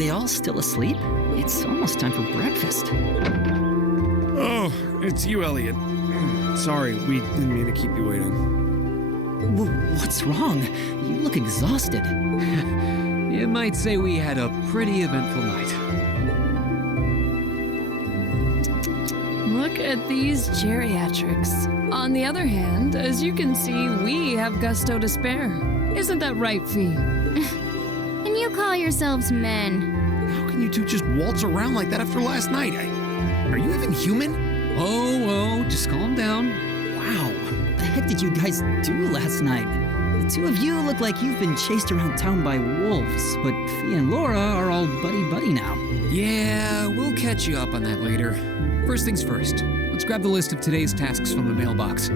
they all still asleep? It's almost time for breakfast. Oh, it's you, Elliot. Sorry, we didn't mean to keep you waiting. What's wrong? You look exhausted. You might say we had a pretty eventful night. Look at these geriatrics. On the other hand, as you can see, we have gusto to spare. Isn't that right, Fee? And you call yourselves men. How can you two just waltz around like that after last night? Are you even human? Oh, just calm down. Wow, what the heck did you guys do last night? The two of you look like you've been chased around town by wolves, but Fee and Laura are all buddy-buddy now. Yeah, we'll catch you up on that later. First things first, let's grab the list of today's tasks from the mailbox.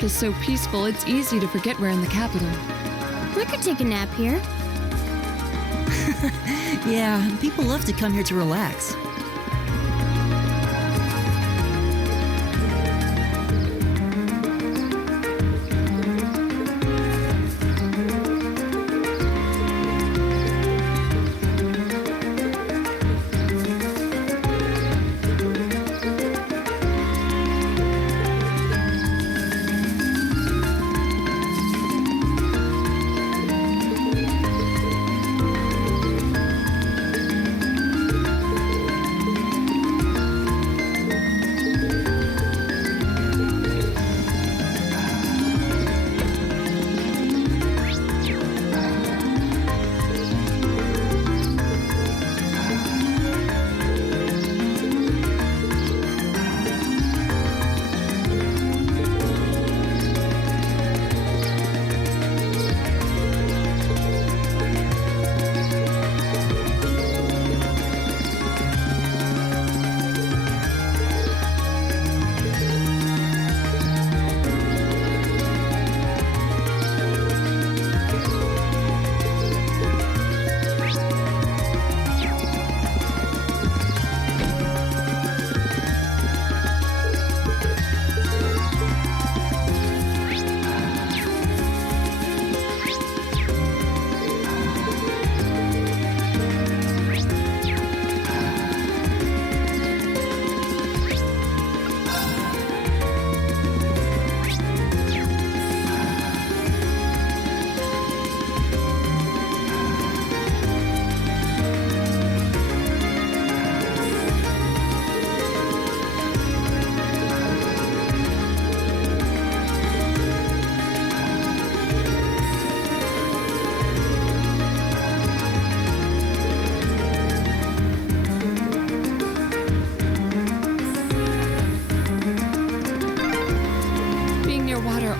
park is so peaceful, it's easy to forget we're in the capital. We could take a nap here. Yeah, people love to come here to relax.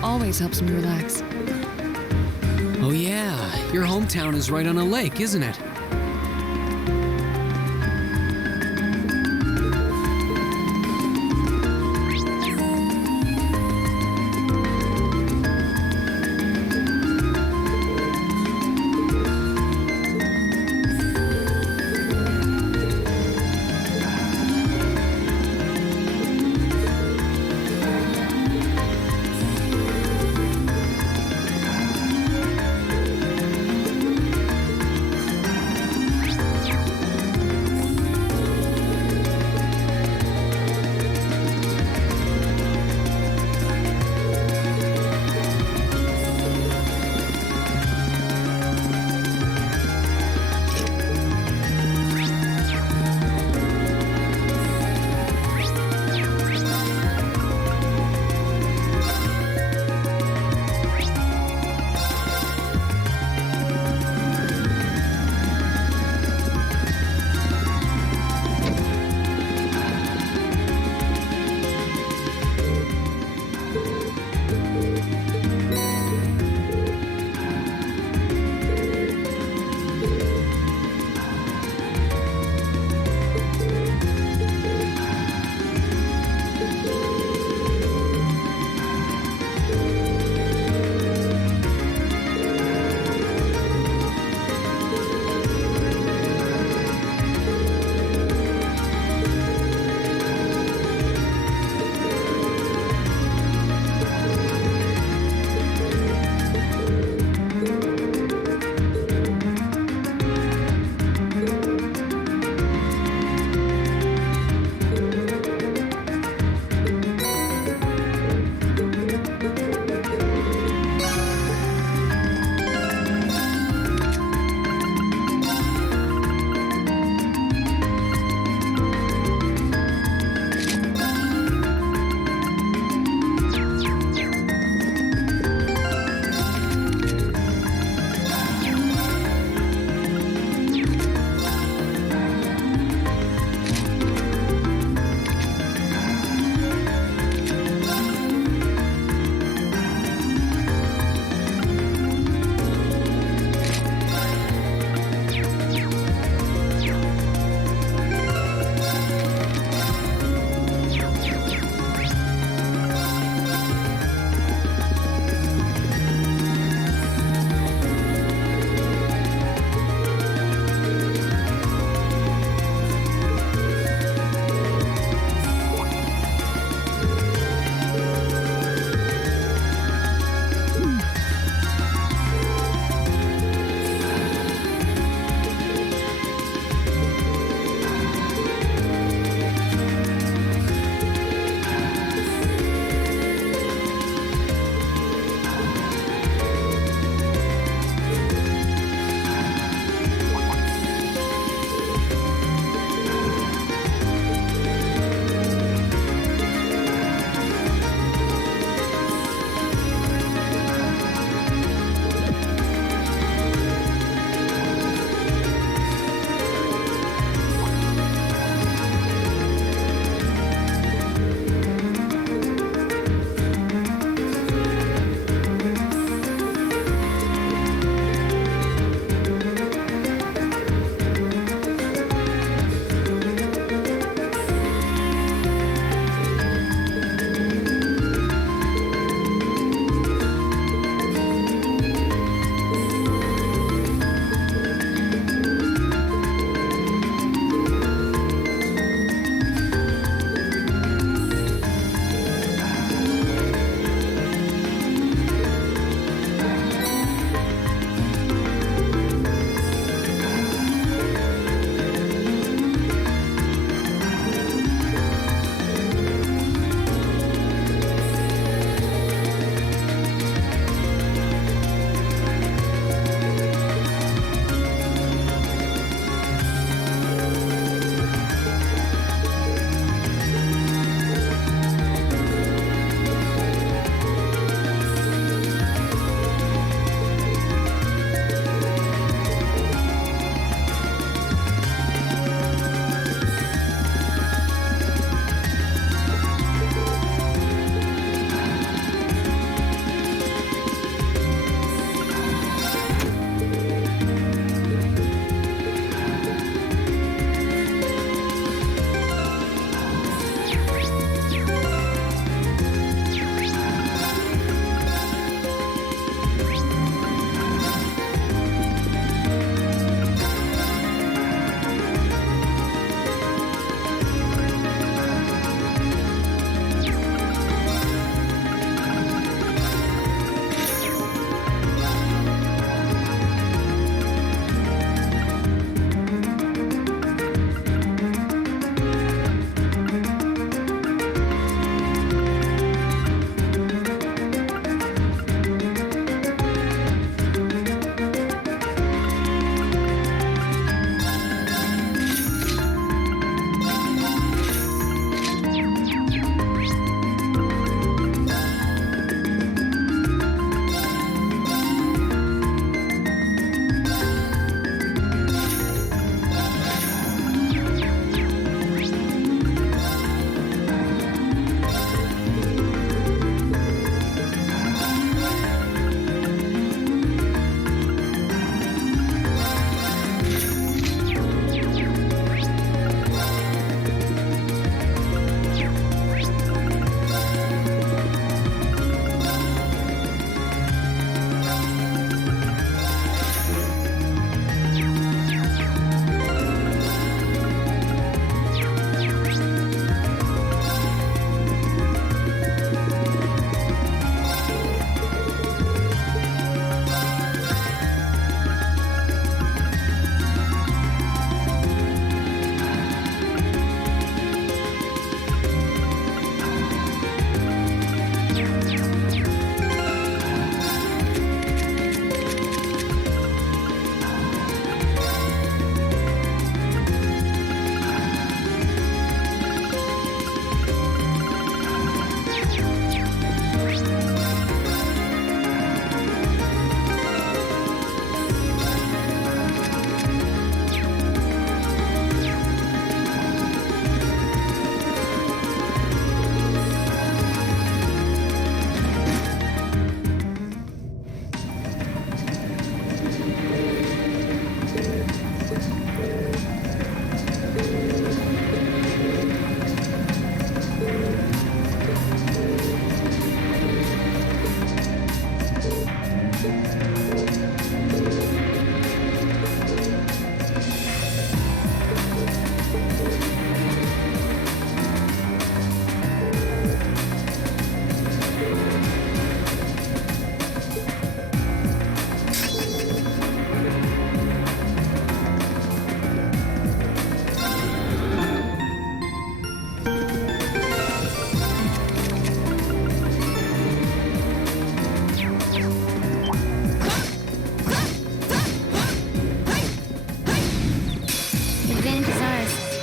Always helps me relax. Oh yeah, your hometown is right on a lake, isn't it?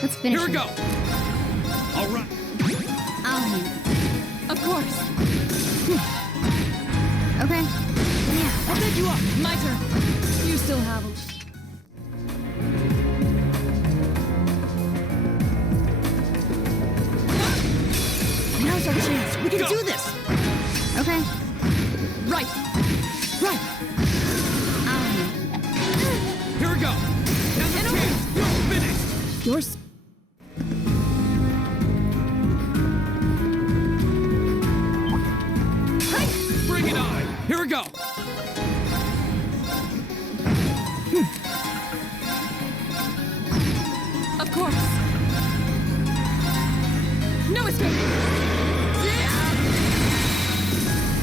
Let's finish Here we him. go. All right. I'll handle it. Of course. Okay. Yeah. I'll pick you up. My turn. You still have a... Now's our chance. We can do this. Okay. Right. Right. I'll handle it. Here we go. Now's our chance. You're finished. You're... s- Bring it on. Here we go. Of course. No escape.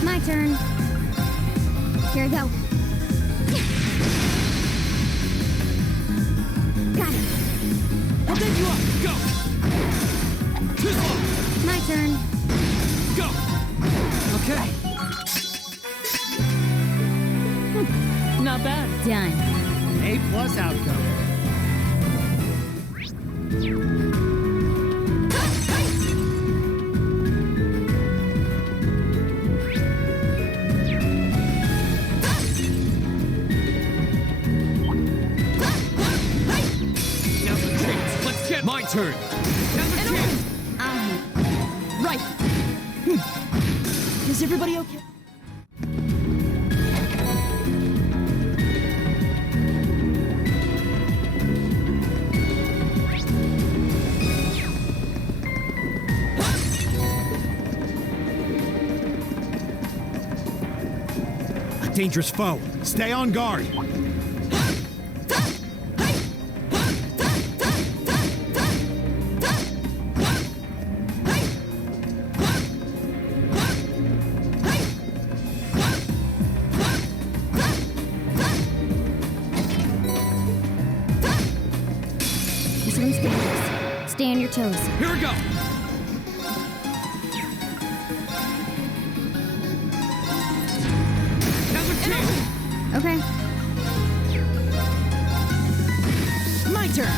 My turn. Here we go. Got it. I'll pick you up. Go. Too slow. My turn. Go. Okay. Not bad. Done. A+ outcome. Now's our chance. Let's get my turn. Now's our chance. I'll handle it. Right. Is everybody okay? A dangerous foe. Stay on guard. This one's dangerous. Stay on your toes. Here we go. Now's our chance. Okay. My turn.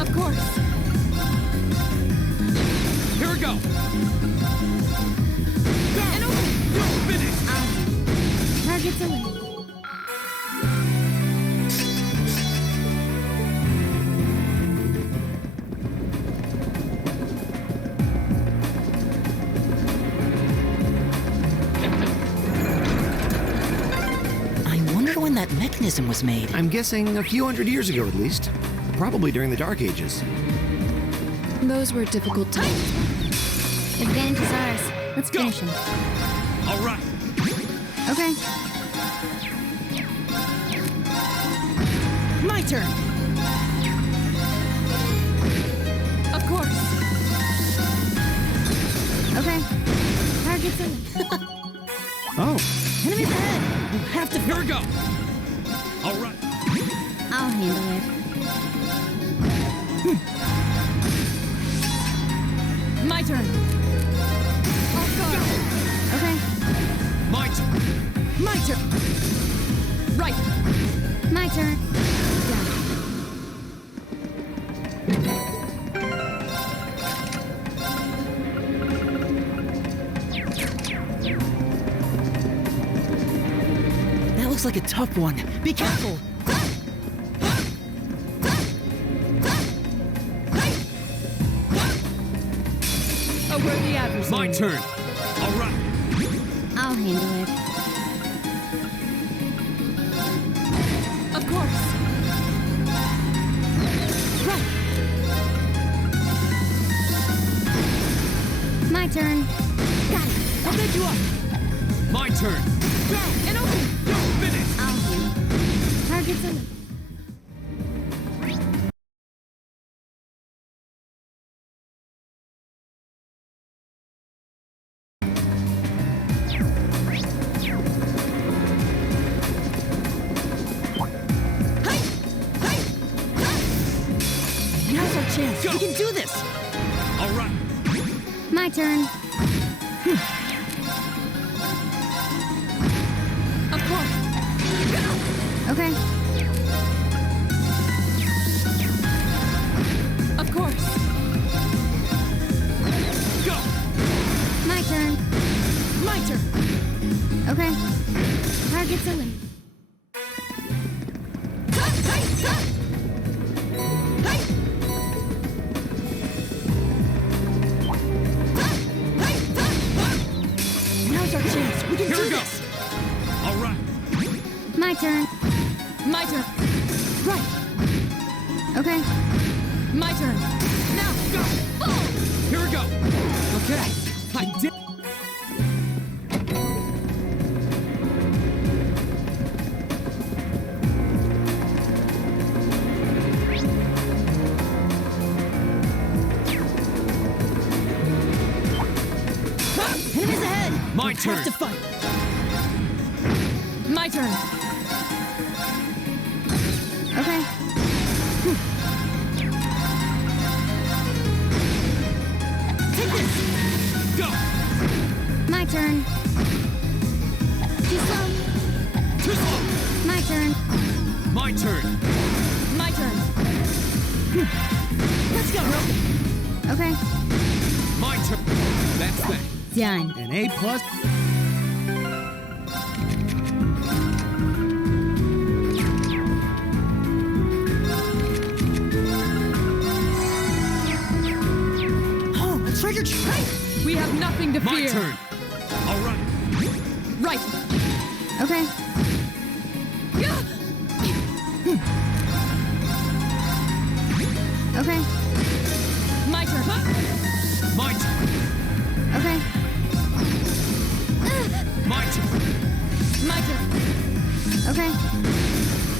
Of course. Here we go. Go. You're finished. Target's away. I wonder when that mechanism was made. I'm guessing a few hundred years ago at least. Probably during the Dark Ages. Those were difficult times. Advantage is ours. Let's Go. finish him. All right. Okay. My turn. Of course. Okay. Target's away. Oh, Enemies ahead. We'll have to. Here we go. All right. I'll handle it. My turn. Off guard. Okay. My turn. My turn. Right. My turn. Done. That looks like a tough one. Be careful. A worthy adversary. My turn. All right. I'll handle it. Of course. Right. My turn. Got it. I'll pick you up. My turn. Go. And open. You're finished. I'll handle it. Target's away. Now's our chance. Go. We can do this. All right. My turn. Of course. Okay. Right. Okay. My turn. Now, go! Full! Here we go. Okay. I did. Enemies ahead! My We turn. have to fight! My turn. Okay. Take this! Go. My turn. Too slow. Too slow. My turn. My turn. My turn. Let's go, Rope! Okay. My turn. That's that. Done. An A+. Oh, a treasure chest! We have nothing to My fear. turn. All right. Right. Okay. Okay. My turn. My turn. Okay. My turn. My turn. Okay.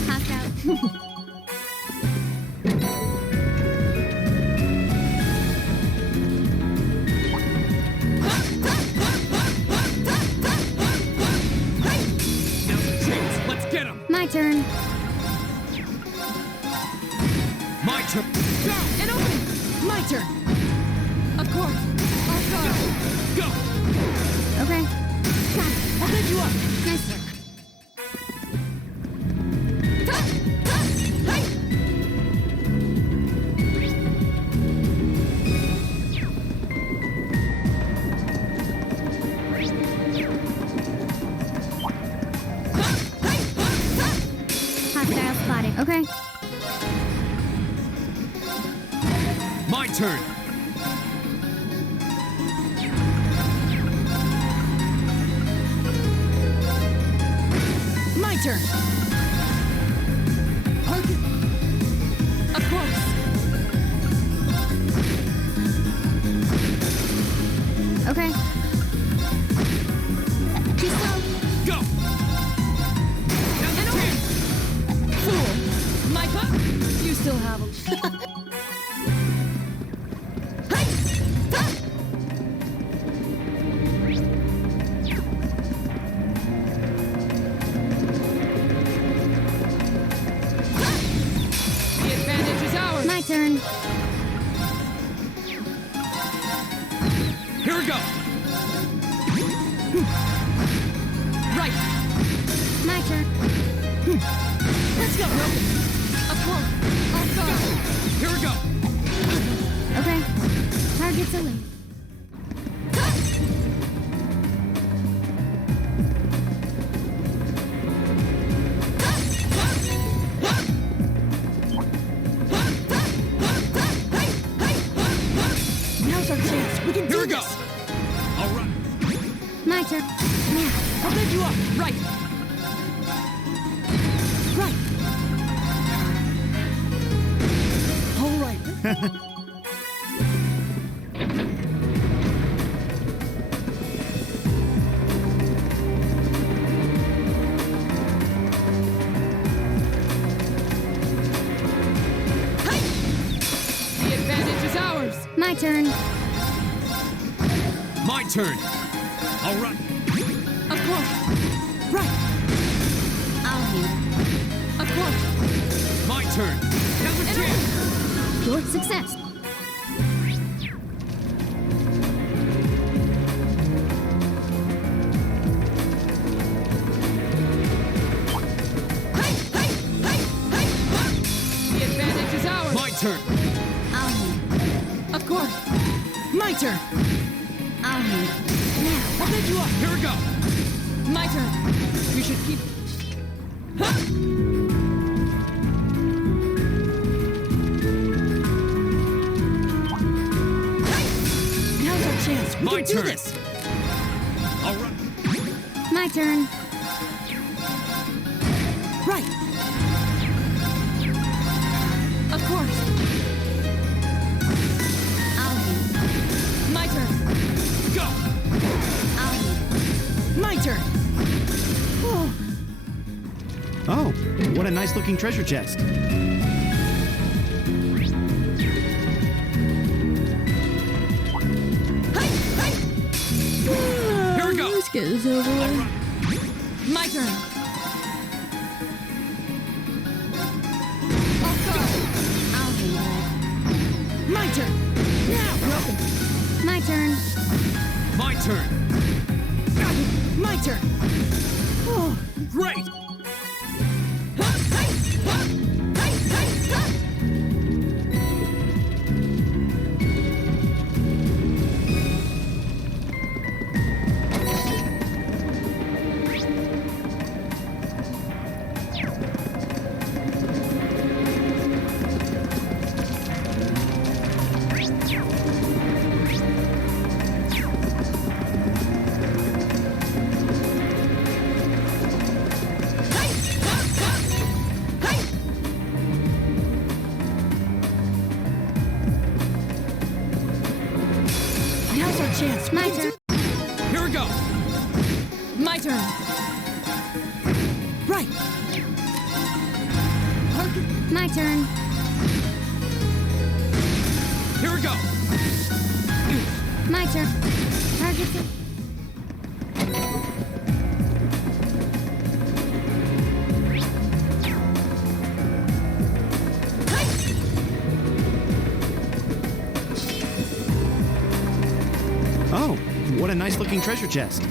Passed out. Now's the chance. Let's get him. My turn. My turn. Go. An opening. My turn. Of course. I'll go. Go. Okay. Got it! I'll bend you up! Nice work. Hostile spotted. Okay. My turn. My turn. Target! Of course. Okay. Too slow. Go. Now's the chance. Fool. My pup. You still have him. The advantage is ours. My turn. Here we go. Right. My turn. Let's go, Rope! Of course. I'll go. Here we go. Okay. Target's away. Now's our chance! We can Here do we go. this! All right. My turn. Now. I'll bend you up! Right. Right! All right. The advantage is ours. My turn. My turn. All right. Of course. Right! I'll handle. Of course. My turn. Now's the chance. Short success. The advantage is ours. My turn. I'll handle. Of course. My turn! I'll handle. Now. I'll bend you up! Here we go. My turn. We should keep. Now's our chance! We My can do turn. this! All right. My turn. Right! nice-looking treasure chest. Here we go. Let's get this over with. My turn. I'll handle it. My turn. Now. My turn. My turn. My turn. Great. Now's our chance. My turn. Here we go. My turn. Right. My turn. Here we go. My turn. Target. Oh, what a nice-looking treasure chest.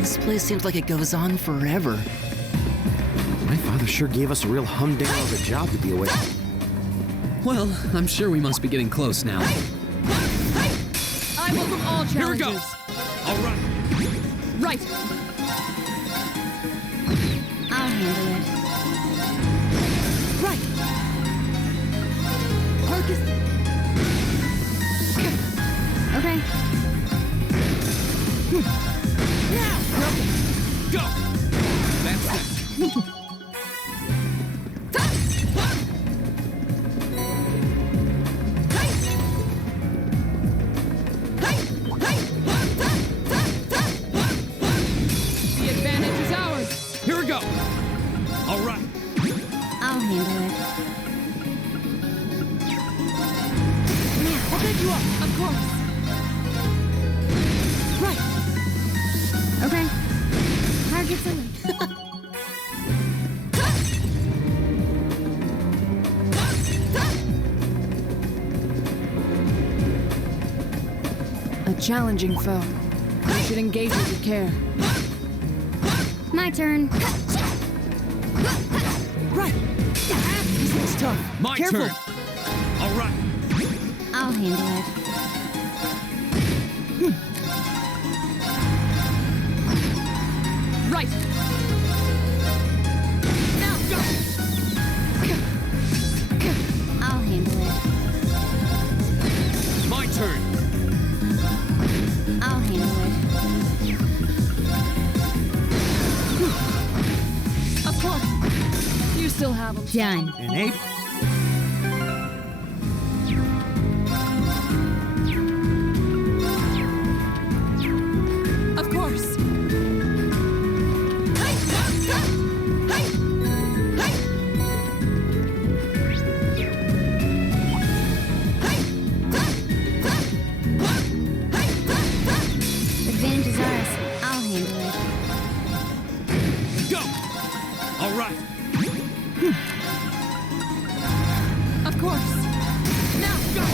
This place seems like it goes on forever. My father sure gave us a real humdinger of a job to deal with. Well, I'm sure we must be getting close now. I welcome all Here we challengers. go. All right. Right. I'll handle it. Right. Focus. Okay. Now. Go. That's that. The advantage is ours. Here we go. All right. I'll handle it. I'll pick you up. Of course. Right. Okay. Target's away. A challenging foe. You should engage with care. My turn. Right. This looks tough. My Careful. turn. All right. I'll handle it. Right. Now go. I'll handle it. My turn. I'll handle it. Of course. You still have them. Done. An ape? Of course. Advantage is ours. I'll handle it. Go! All right. Of course. Now, go!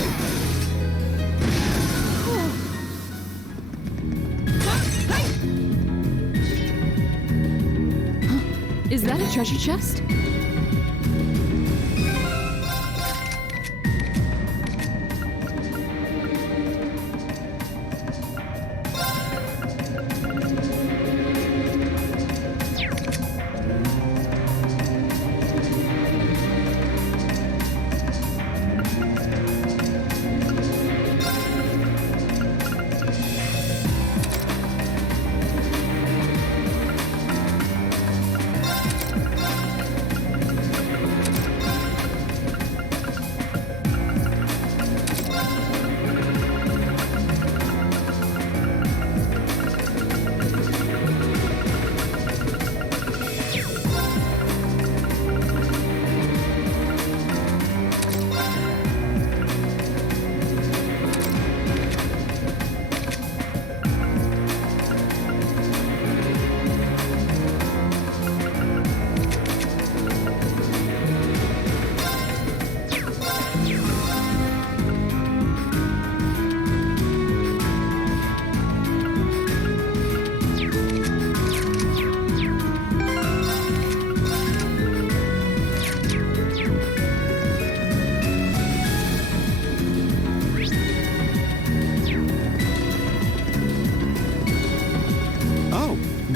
Is that a treasure chest?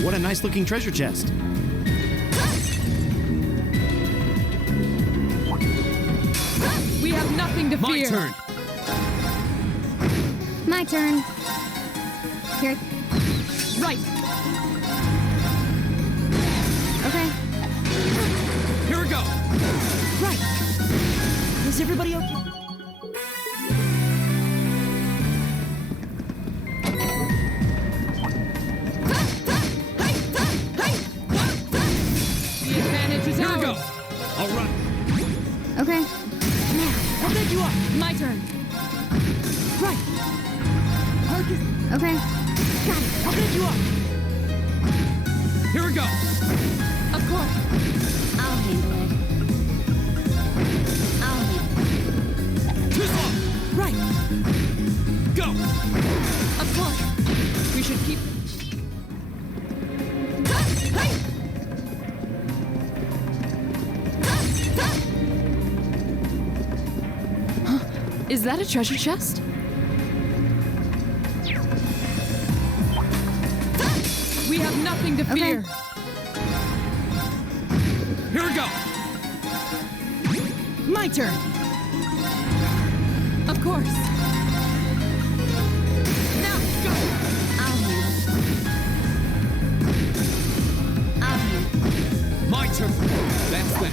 What a nice looking treasure chest. We have nothing to My fear. turn. My turn. Here. Right. Okay. Here we go. Right. Is everybody okay? The advantage is Here we go. ours. All right. Okay. I'll take you up. My turn. Right. Okay. Got it. I'll take you up. Here we go. Of course. I'll handle it. I'll handle it. Too slow. Right. Go. Of course. We should keep. Huh? Is that a treasure chest? We have nothing to fear. Here we go. My turn. Of course. Now, go. I'll handle it. I'll handle it. My turn. That's that.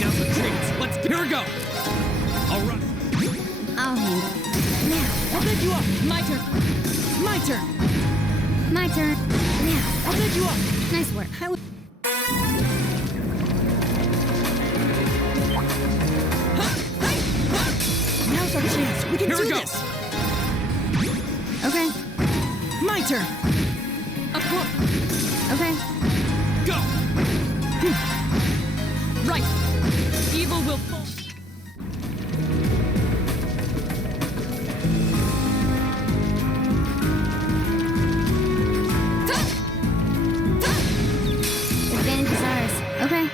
Now's the chance. Let's here we go. All right. I'll handle it. Now. I'll take you up. My turn. My turn. My turn. Now. I'll take you up. Nice work. Now's our chance. We can Here do we go. this. Okay. My turn. Of course. Okay. Go. Right. Evil will fall. Advantage is ours. Okay.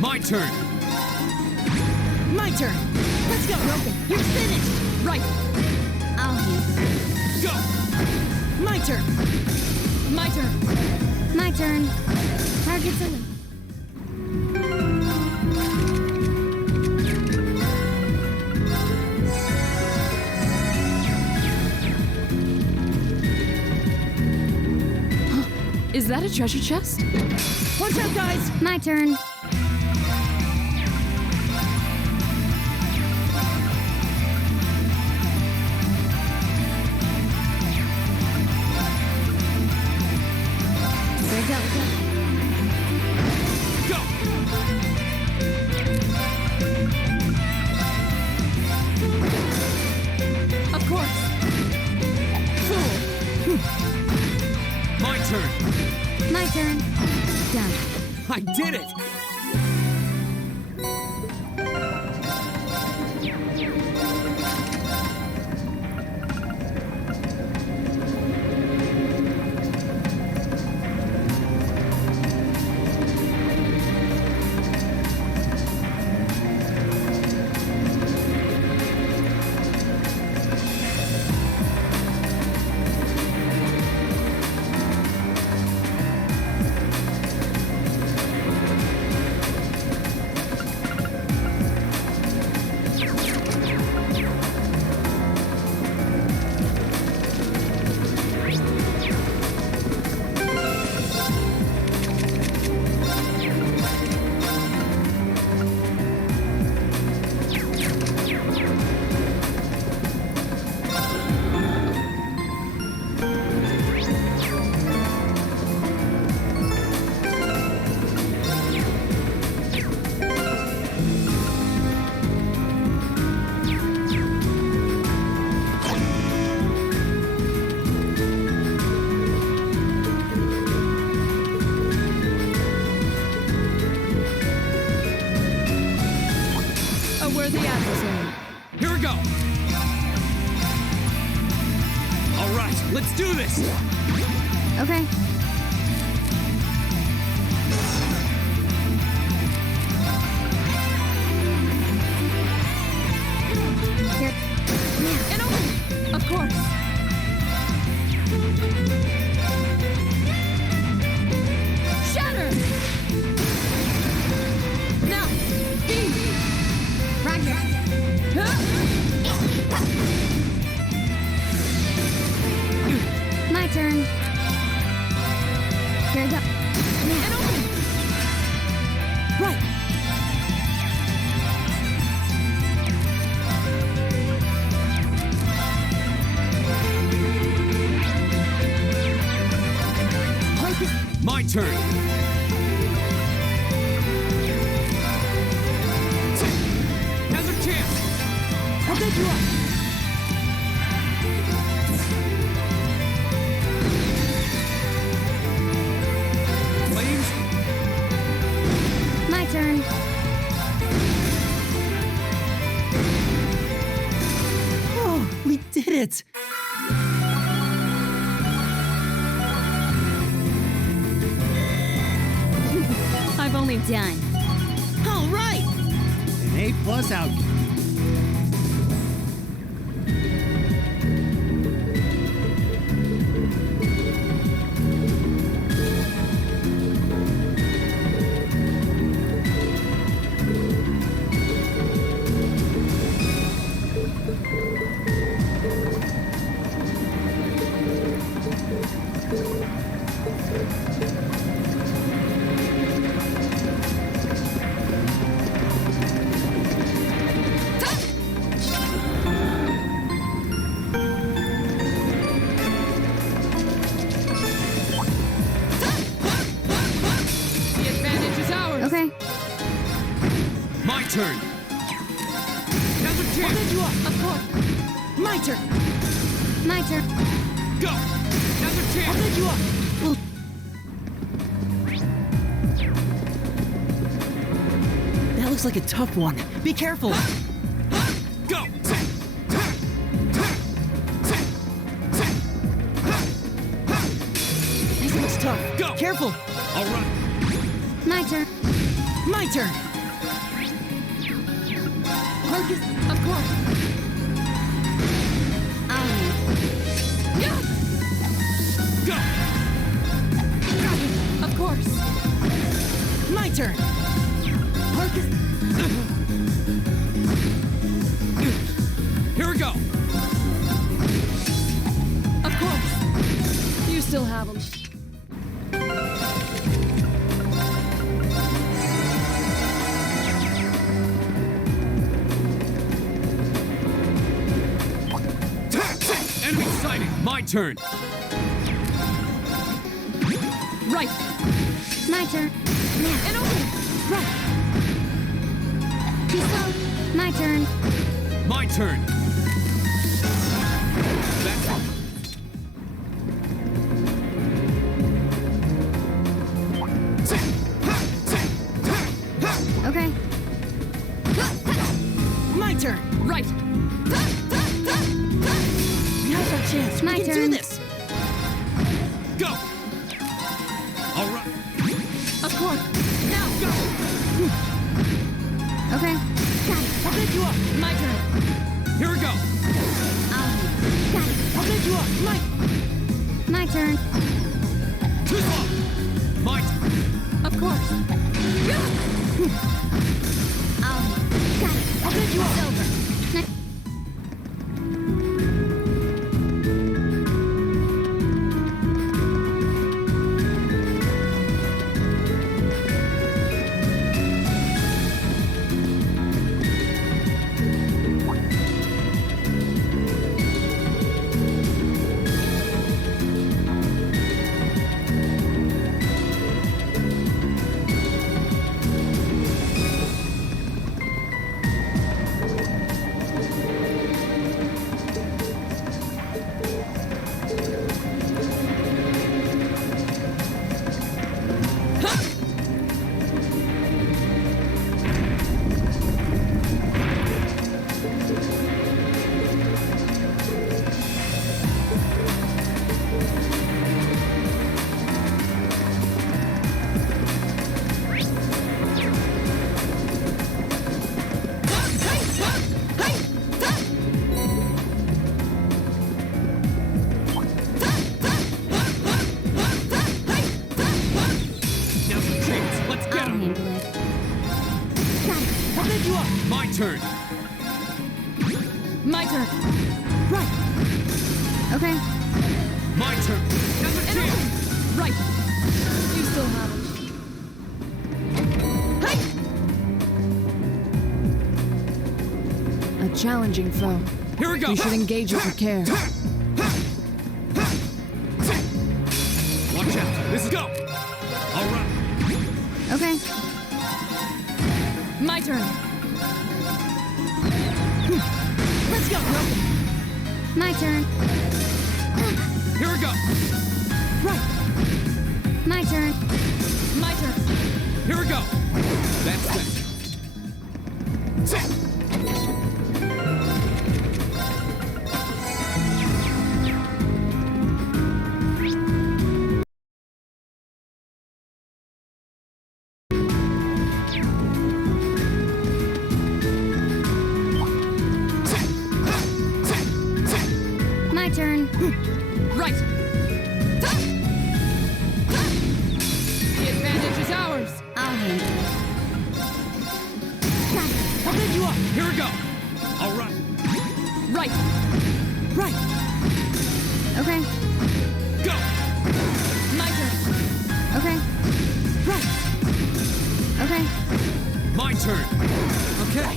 My turn. My turn. Let's go. You're finished. Right. I'll handle it. Go. My turn. My turn. My turn. Target's a win. Is that a treasure chest? Watch out, guys! My turn. There we go. Go! Of course. Fool. My turn! My turn. Done. I did it! The adversary. Here we go! All right, let's do this! Okay. Here. And open! Of course. Shatter! Now, be! Roger. My turn. Here we go. And open! Right! My turn! Now's our chance! I'll take you up! Flames? My turn. Oh, we did it! I've only Done. All right! An A+ outcome. The advantage is ours. Okay. My turn! Now's our chance! You up! Of course. My turn! My turn. Go! Now's our chance! Take you up! That looks like a tough one. Be careful! Go! This looks tough. Go! Careful! All right! My turn. My turn! Marcus, of course. Yeah! Go! Of course. My turn! Marcus. Here we go! Of course. You still have them. fighting. My turn. Right. My turn. Now. And open. Right. Too slow. My turn. My turn. That's all. Okay. My turn. Right. Now's our chance. My We can do turn. this. Go. All right. Of course. Now. Go. Okay. Got it. I'll pick you up. My turn. Here we go. Got it. I'll pick you up. My turn. Too slow. My turn. Of course. Got it. I'll pick you up. It's over. My turn. My turn. Right. Okay. My turn. Now's our chance. Right. You still have it. A challenging foe. Here we go. You should engage it with care. Watch out. This is go. All right. Okay. My turn. Let's go. My turn. Here we go. Right. My turn. My turn. Here we go. That's that. My turn. Right. The advantage is ours. I'll handle it. Got it. I'll pick you up. Here we go. All right. Right. Right. Okay. Go. My turn. Okay. Right. Okay. My turn. Okay.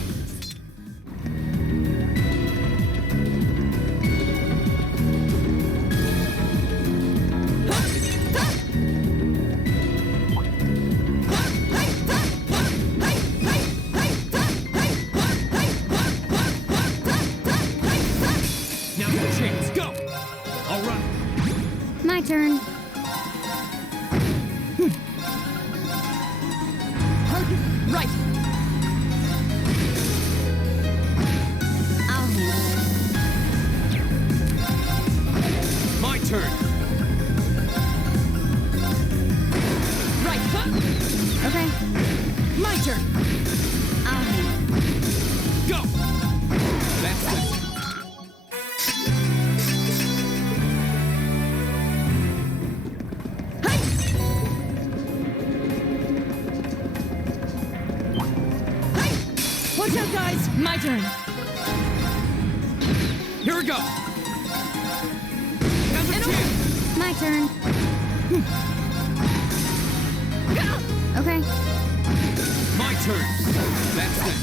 Now's the chance. Go. All right. My turn. Right. I'll handle it. My turn. Right. Okay. My turn. I'll handle it. Go. That's it. Watch out, guys. My turn. Here we go. Now's our chance. My turn. Okay. My turn. That's it.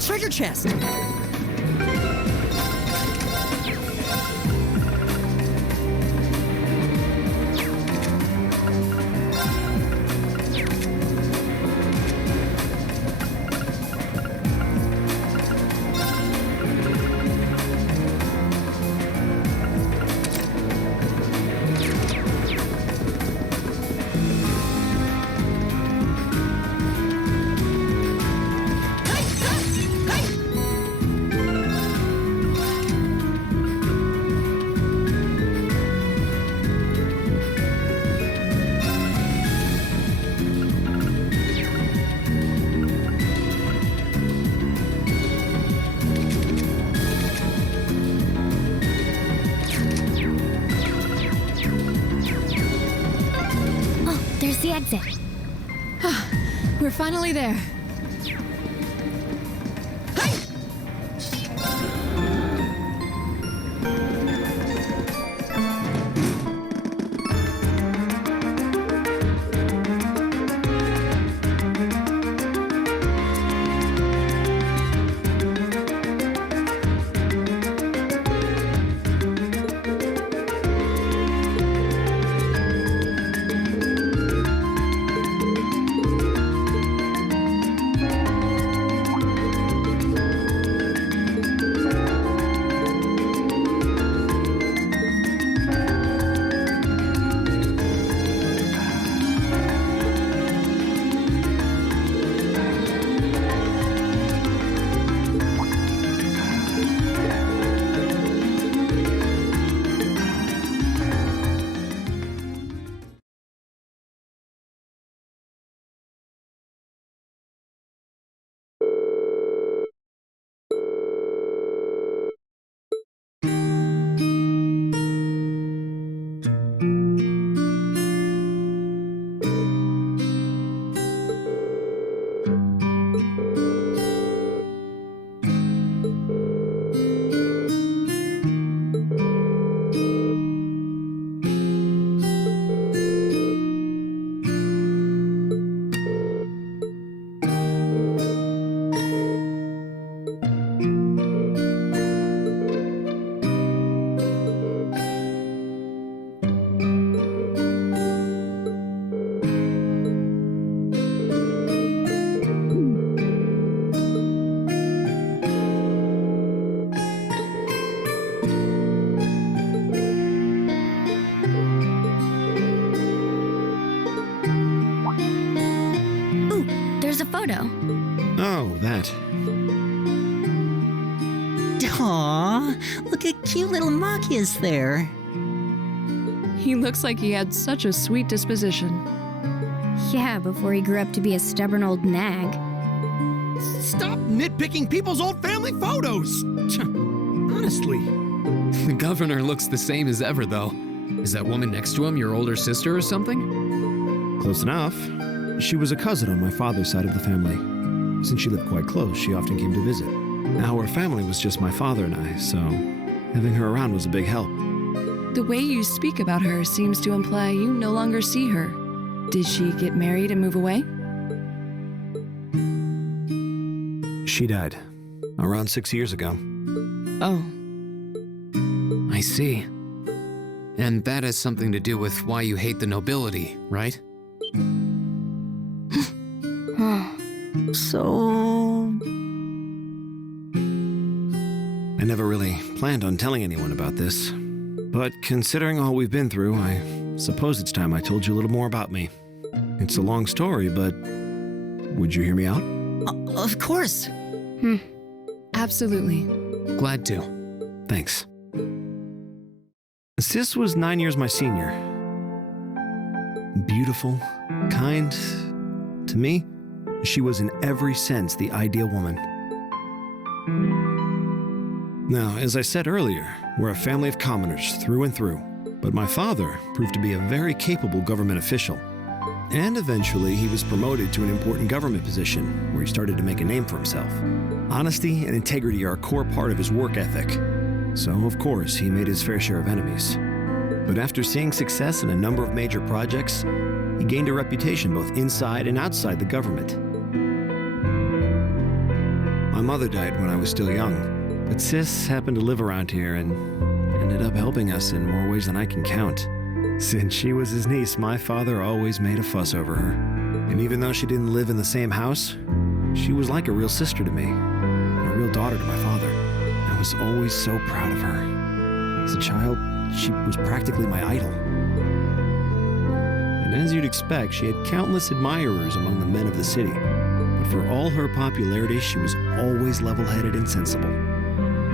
treasure chest! There's the exit. We're finally there. There's a photo. Oh, that. Aw, look at cute little Machias there. He looks like he had such a sweet disposition. Yeah, before he grew up to be a stubborn old nag. Stop nitpicking people's old family photos! Honestly. The governor looks the same as ever, though. Is that woman next to him your older sister or something? Close enough. She was a cousin on my father's side of the family. Since she lived quite close, she often came to visit. Now our family was just my father and I, so having her around was a big help. The way you speak about her seems to imply you no longer see her. Did she get married and move away? She died around 6 years ago. Oh. I see. And that has something to do with why you hate the nobility, right? So... I never really planned on telling anyone about this, but considering all we've been through, I suppose it's time I told you a little more about me. It's a long story, but would you hear me out? Of course. Absolutely. Glad to. Thanks. Sis was 9 years my senior. Beautiful, kind. To me, she was in every sense the ideal woman. Now, as I said earlier, we're a family of commoners through and through, but my father proved to be a very capable government official. And eventually, he was promoted to an important government position where he started to make a name for himself. Honesty and integrity are a core part of his work ethic. So, of course, he made his fair share of enemies. But after seeing success in a number of major projects, he gained a reputation both inside and outside the government. My mother died when I was still young, but Sis happened to live around here and ended up helping us in more ways than I can count. Since she was his niece, my father always made a fuss over her. And even though she didn't live in the same house, she was like a real sister to me, and a real daughter to my father. I was always so proud of her. As a child, she was practically my idol. And as you'd expect, she had countless admirers among the men of the city. But for all her popularity, she was always level-headed and sensible.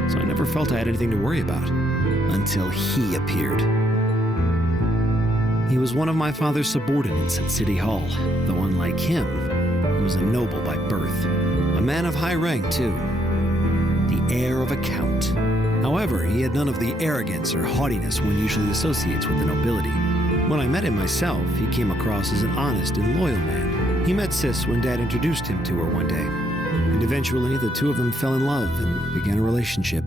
So I never felt I had anything to worry about, until he appeared. He was one of my father's subordinates at City Hall, though unlike him, he was a noble by birth. A man of high rank, too. The heir of a count. However, he had none of the arrogance or haughtiness one usually associates with the nobility. When I met him myself, he came across as an honest and loyal man. He met Sis when Dad introduced him to her one day, and eventually the two of them fell in love and began a relationship,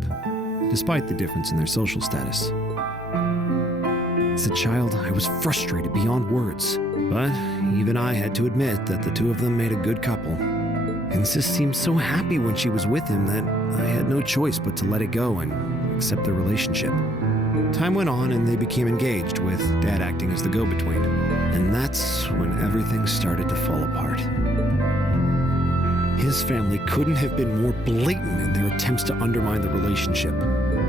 despite the difference in their social status. As a child, I was frustrated beyond words, but even I had to admit that the two of them made a good couple. And Sis seemed so happy when she was with him that I had no choice but to let it go and accept their relationship. Time went on and they became engaged, with Dad acting as the go-between. And that's when everything started to fall apart. His family couldn't have been more blatant in their attempts to undermine the relationship.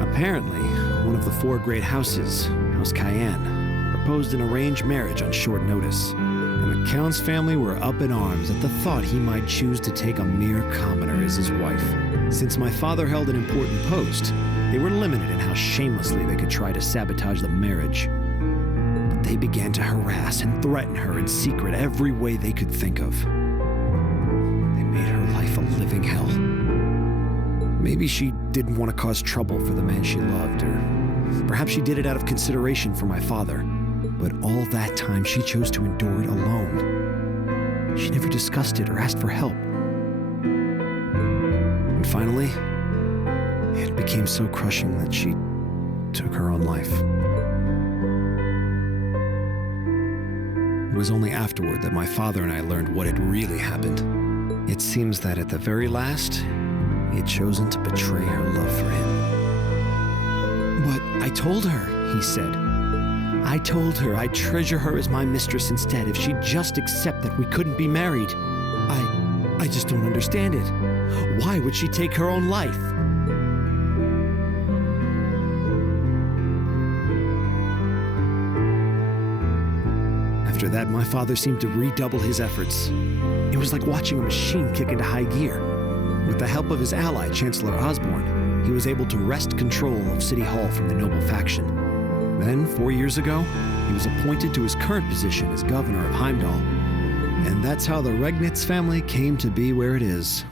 Apparently, one of the four great houses, House Cayenne, proposed an arranged marriage on short notice. And the Count's family were up in arms at the thought he might choose to take a mere commoner as his wife. Since my father held an important post, they were limited in how shamelessly they could try to sabotage the marriage. But they began to harass and threaten her in secret every way they could think of. They made her life a living hell. Maybe she didn't want to cause trouble for the man she loved, or perhaps she did it out of consideration for my father. But all that time, she chose to endure it alone. She never discussed it or asked for help. And finally, it became so crushing that she took her own life. It was only afterward that my father and I learned what had really happened. It seems that at the very last, he had chosen to betray her love for him. "But I told her," he said. "I told her I'd treasure her as my mistress instead if she'd just accept that we couldn't be married. I just don't understand it. Why would she take her own life?" After that, my father seemed to redouble his efforts. It was like watching a machine kick into high gear. With the help of his ally, Chancellor Osborne, he was able to wrest control of City Hall from the Noble faction. Then, 4 years ago, he was appointed to his current position as governor of Heimdall. And that's how the Regnitz family came to be where it is.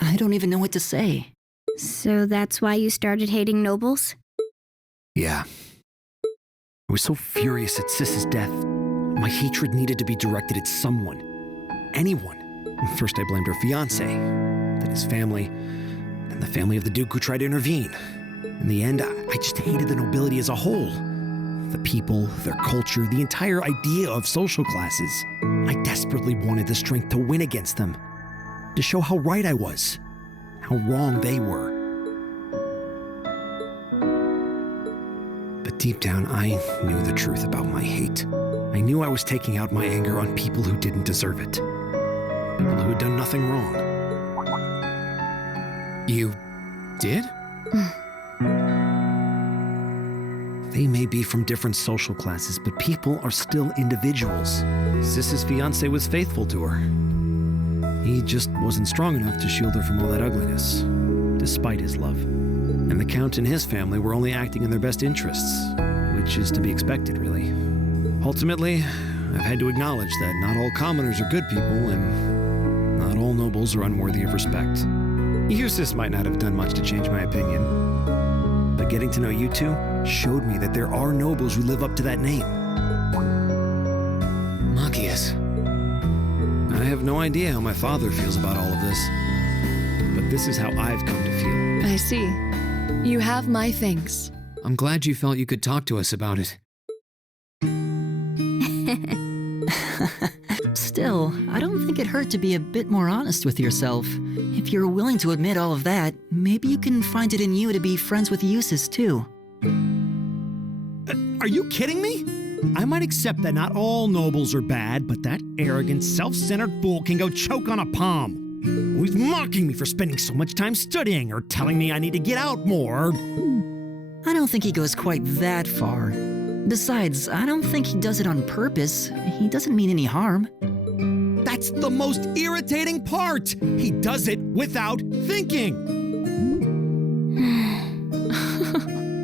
I don't even know what to say. So that's why you started hating nobles? Yeah. I was so furious at Sis's death. My hatred needed to be directed at someone. Anyone. First I blamed her fiancé, then his family, and the family of the Duke who tried to intervene. In the end, I just hated the nobility as a whole. The people, their culture, the entire idea of social classes. I desperately wanted the strength to win against them, to show how right I was, how wrong they were. But deep down, I knew the truth about my hate. I knew I was taking out my anger on people who didn't deserve it. People who had done nothing wrong. You did? They may be from different social classes, but people are still individuals. Sis's fiancé was faithful to her. He just wasn't strong enough to shield her from all that ugliness, despite his love. And the Count and his family were only acting in their best interests, which is to be expected, really. Ultimately, I've had to acknowledge that not all commoners are good people, and not all nobles are unworthy of respect. Sis might not have done much to change my opinion, but getting to know you two showed me that there are nobles who live up to that name. Machias. I have no idea how my father feels about all of this, but this is how I've come to feel. I see. You have my thanks. I'm glad you felt you could talk to us about it. Still, I don't think it hurt to be a bit more honest with yourself. If you're willing to admit all of that, maybe you can find it in you to be friends with Eustace too. Are you kidding me? I might accept that not all nobles are bad, but that arrogant, self-centered fool can go choke on a palm. He's mocking me for spending so much time studying or telling me I need to get out more. I don't think he goes quite that far. Besides, I don't think he does it on purpose. He doesn't mean any harm. That's the most irritating part. He does it without thinking.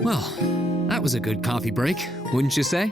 Well, that was a good coffee break, wouldn't you say?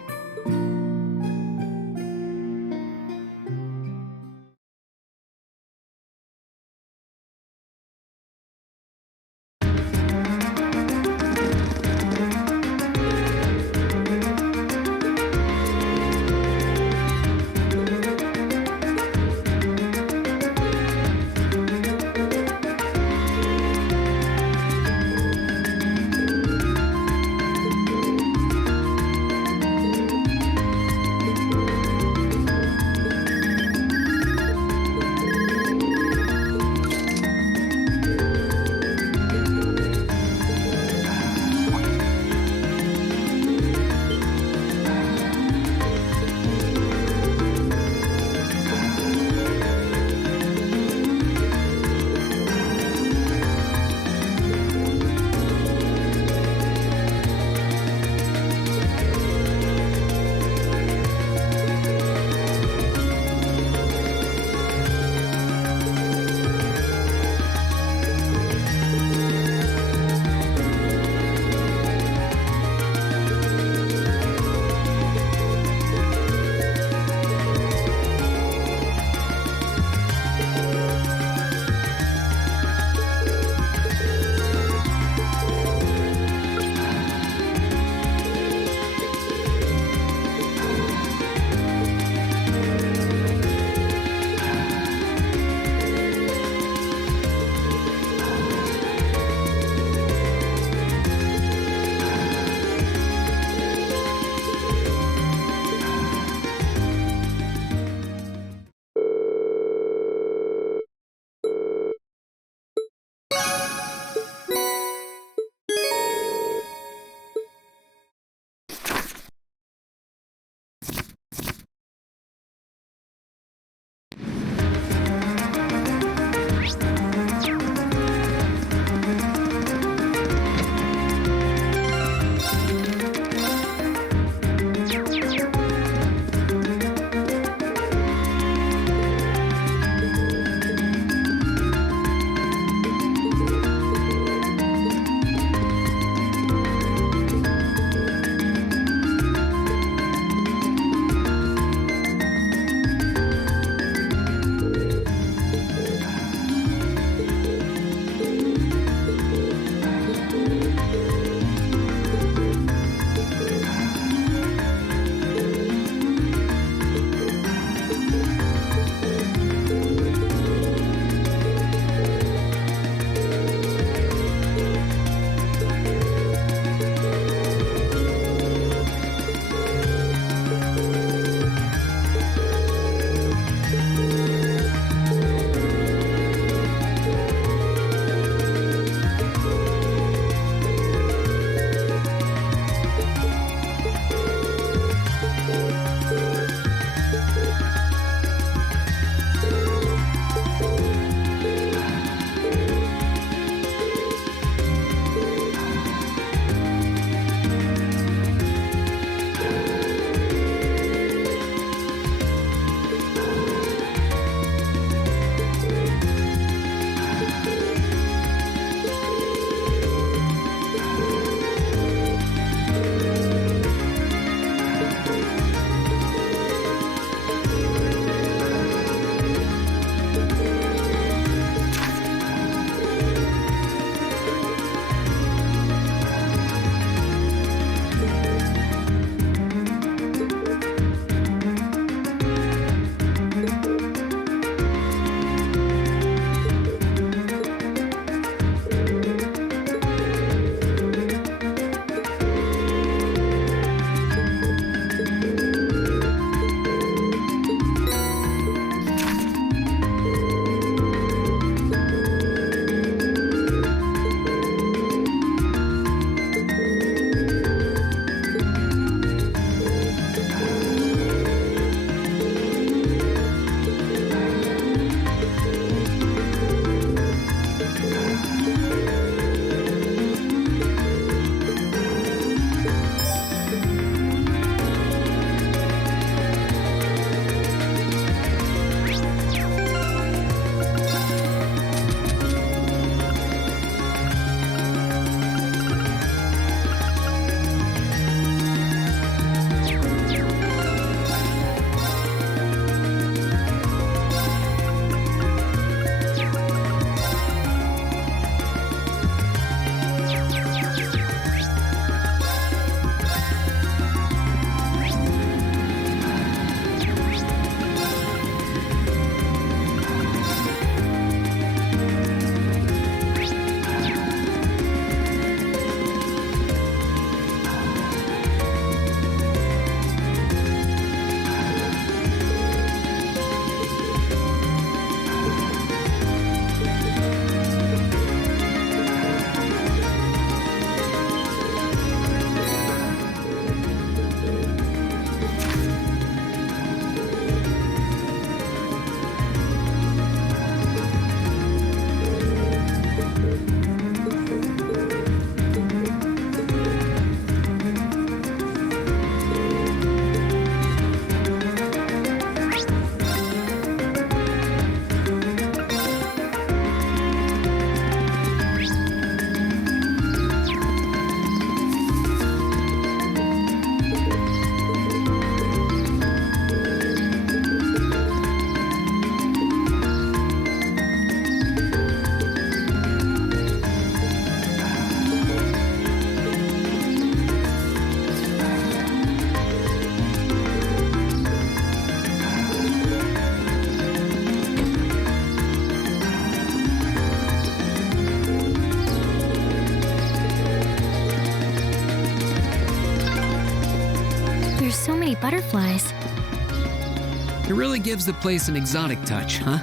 It really gives the place an exotic touch, huh?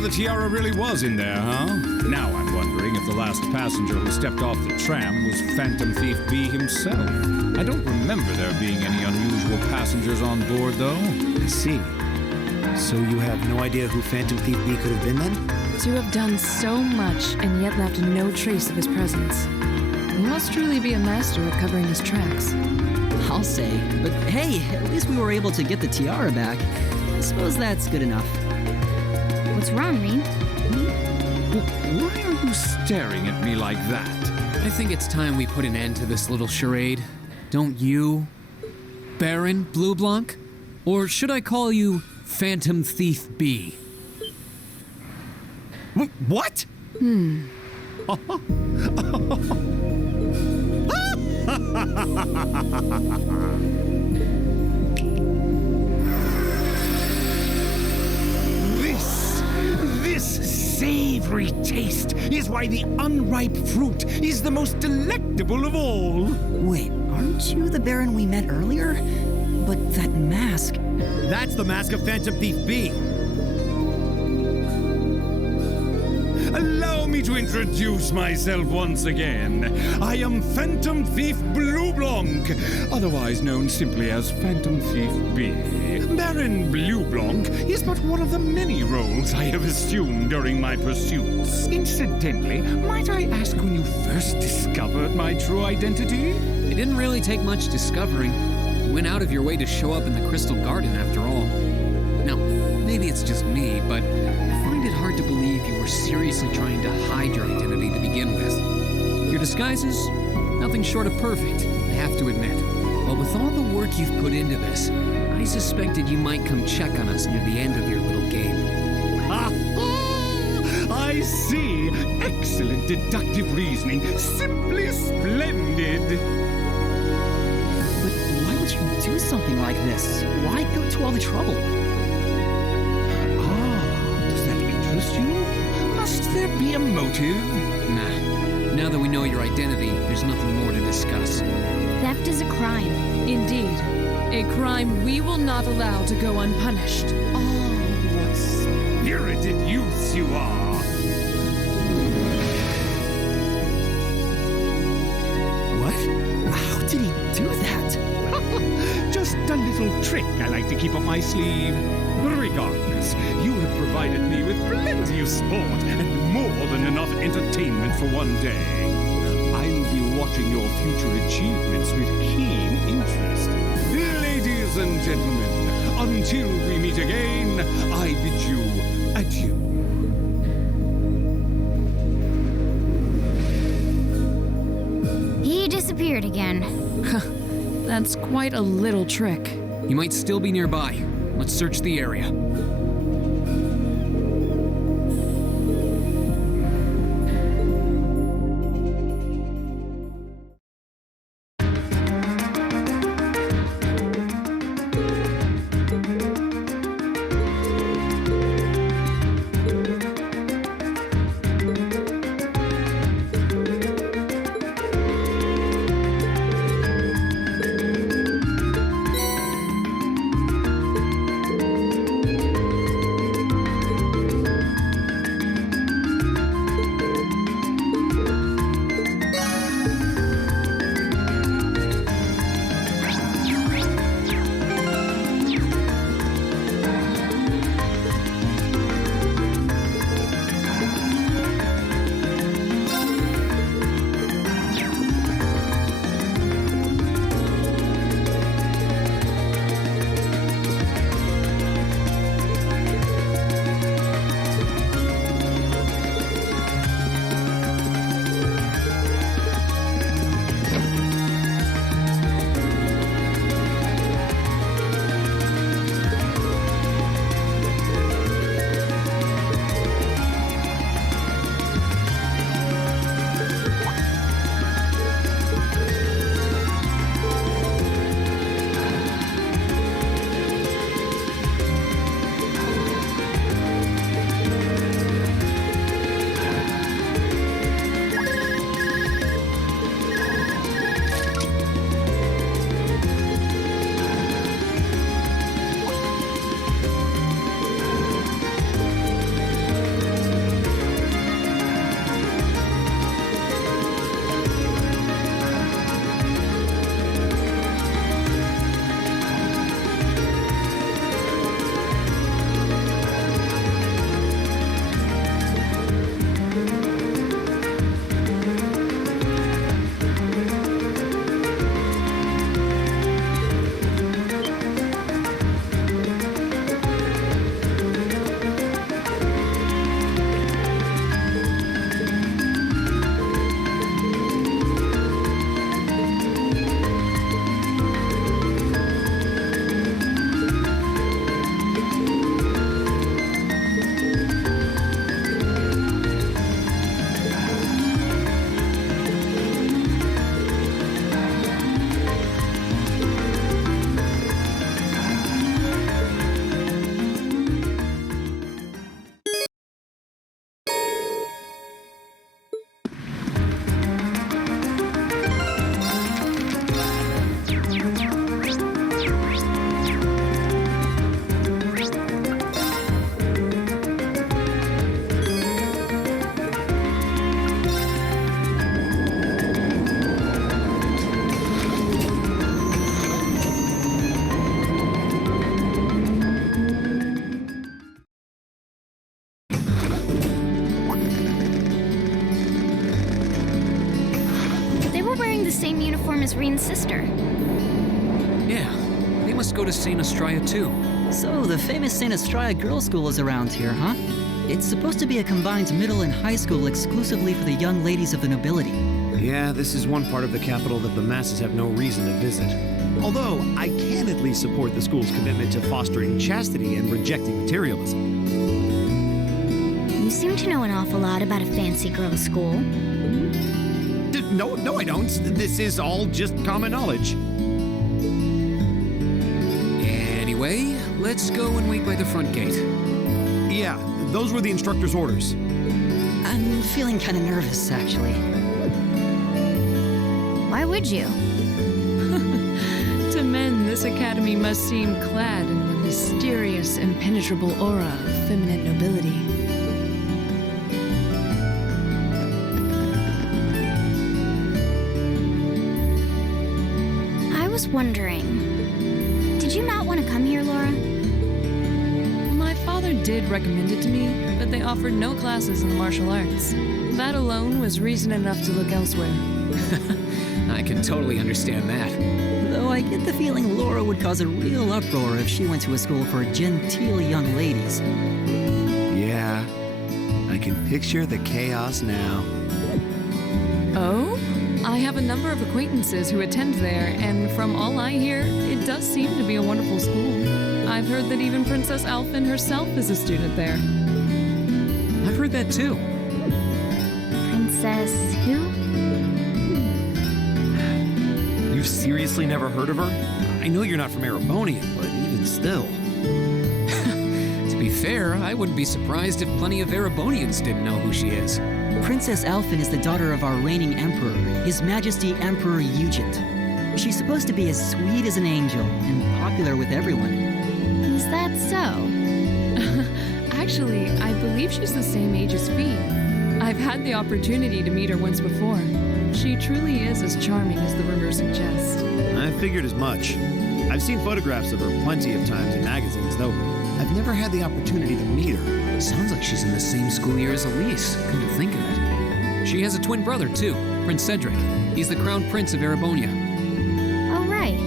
So the tiara really was in there, huh? Now I'm wondering if the last passenger who stepped off the tram was Phantom Thief B himself. I don't remember there being any unusual passengers on board, though. I see. So you have no idea who Phantom Thief B could have been then? To have done so much and yet left no trace of his presence. He must truly be a master at covering his tracks. I'll say. But hey, at least we were able to get the tiara back. I suppose that's good enough. What's wrong, Rean? Why are you staring at me like that? I think it's time we put an end to this little charade. Don't you, Baron Blue Blanc? Or should I call you Phantom Thief B? What? This savory taste is why the unripe fruit is the most delectable of all. Wait, aren't you the Baron we met earlier? But that mask... That's the mask of Phantom Thief B. Allow me to introduce myself once again. I am Phantom Thief Blue Blanc, otherwise known simply as Phantom Thief B. Baron Blue Blanc is but one of the many roles I have assumed during my pursuits. Incidentally, might I ask when you first discovered my true identity? It didn't really take much discovering. You went out of your way to show up in the Crystal Garden after all. Now, maybe it's just me, but I find it hard to believe you were seriously trying to hide your identity to begin with. Your disguises? Nothing short of perfect, I have to admit. But with all the work you've put into this, I suspected you might come check on us near the end of your little game. I see. Excellent deductive reasoning. Simply splendid. But why would you do something like this? Why go to all the trouble? Does that interest you? Must there be a motive? Nah. Now that we know your identity, there's nothing more to discuss. Theft is a crime. Indeed. A crime we will not allow to go unpunished. What spirited youths you are! What? How did he do that? Just a little trick I like to keep up my sleeve. Regardless, you have provided me with plenty of sport and more than enough entertainment for one day. I'll be watching your future achievements with keen interest. Ladies and gentlemen, until we meet again, I bid you adieu. He disappeared again. That's quite a little trick. He might still be nearby. Let's search the area. were wearing the same uniform as Rean's sister. Yeah, they must go to St. Estrella too. So the famous St. Estrella Girls' School is around here, huh? It's supposed to be a combined middle and high school exclusively for the young ladies of the nobility. Yeah, this is one part of the capital that the masses have no reason to visit. Although, I can at least support the school's commitment to fostering chastity and rejecting materialism. You seem to know an awful lot about a fancy girls' school. No, I don't. This is all just common knowledge. Anyway, let's go and wait by the front gate. Yeah, those were the instructor's orders. I'm feeling kind of nervous, actually. Why would you? To men, this academy must seem clad in the mysterious, impenetrable aura of feminine nobility. I was wondering, did you not want to come here, Laura? My father did recommend it to me, but they offered no classes in the martial arts. That alone was reason enough to look elsewhere. I can totally understand that. Though I get the feeling Laura would cause a real uproar if she went to a school for genteel young ladies. Yeah, I can picture the chaos now. Oh? I have a number of acquaintances who attend there, and from all I hear, it does seem to be a wonderful school. I've heard that even Princess Alphen herself is a student there. I've heard that too. Princess who? You've seriously never heard of her? I know you're not from Erebonian, but even still. To be fair, I wouldn't be surprised if plenty of Erebonians didn't know who she is. Princess Alphen is the daughter of our reigning emperor, His Majesty Emperor Eugent. She's supposed to be as sweet as an angel and popular with everyone. Is that so? Actually, I believe she's the same age as Fee. I've had the opportunity to meet her once before. She truly is as charming as the rumors suggest. I figured as much. I've seen photographs of her plenty of times in magazines, though I've never had the opportunity to meet her. Sounds like she's in the same school year as Elise, come to think of it. She has a twin brother, too, Prince Cedric. He's the crown prince of Erebonia. Oh, right.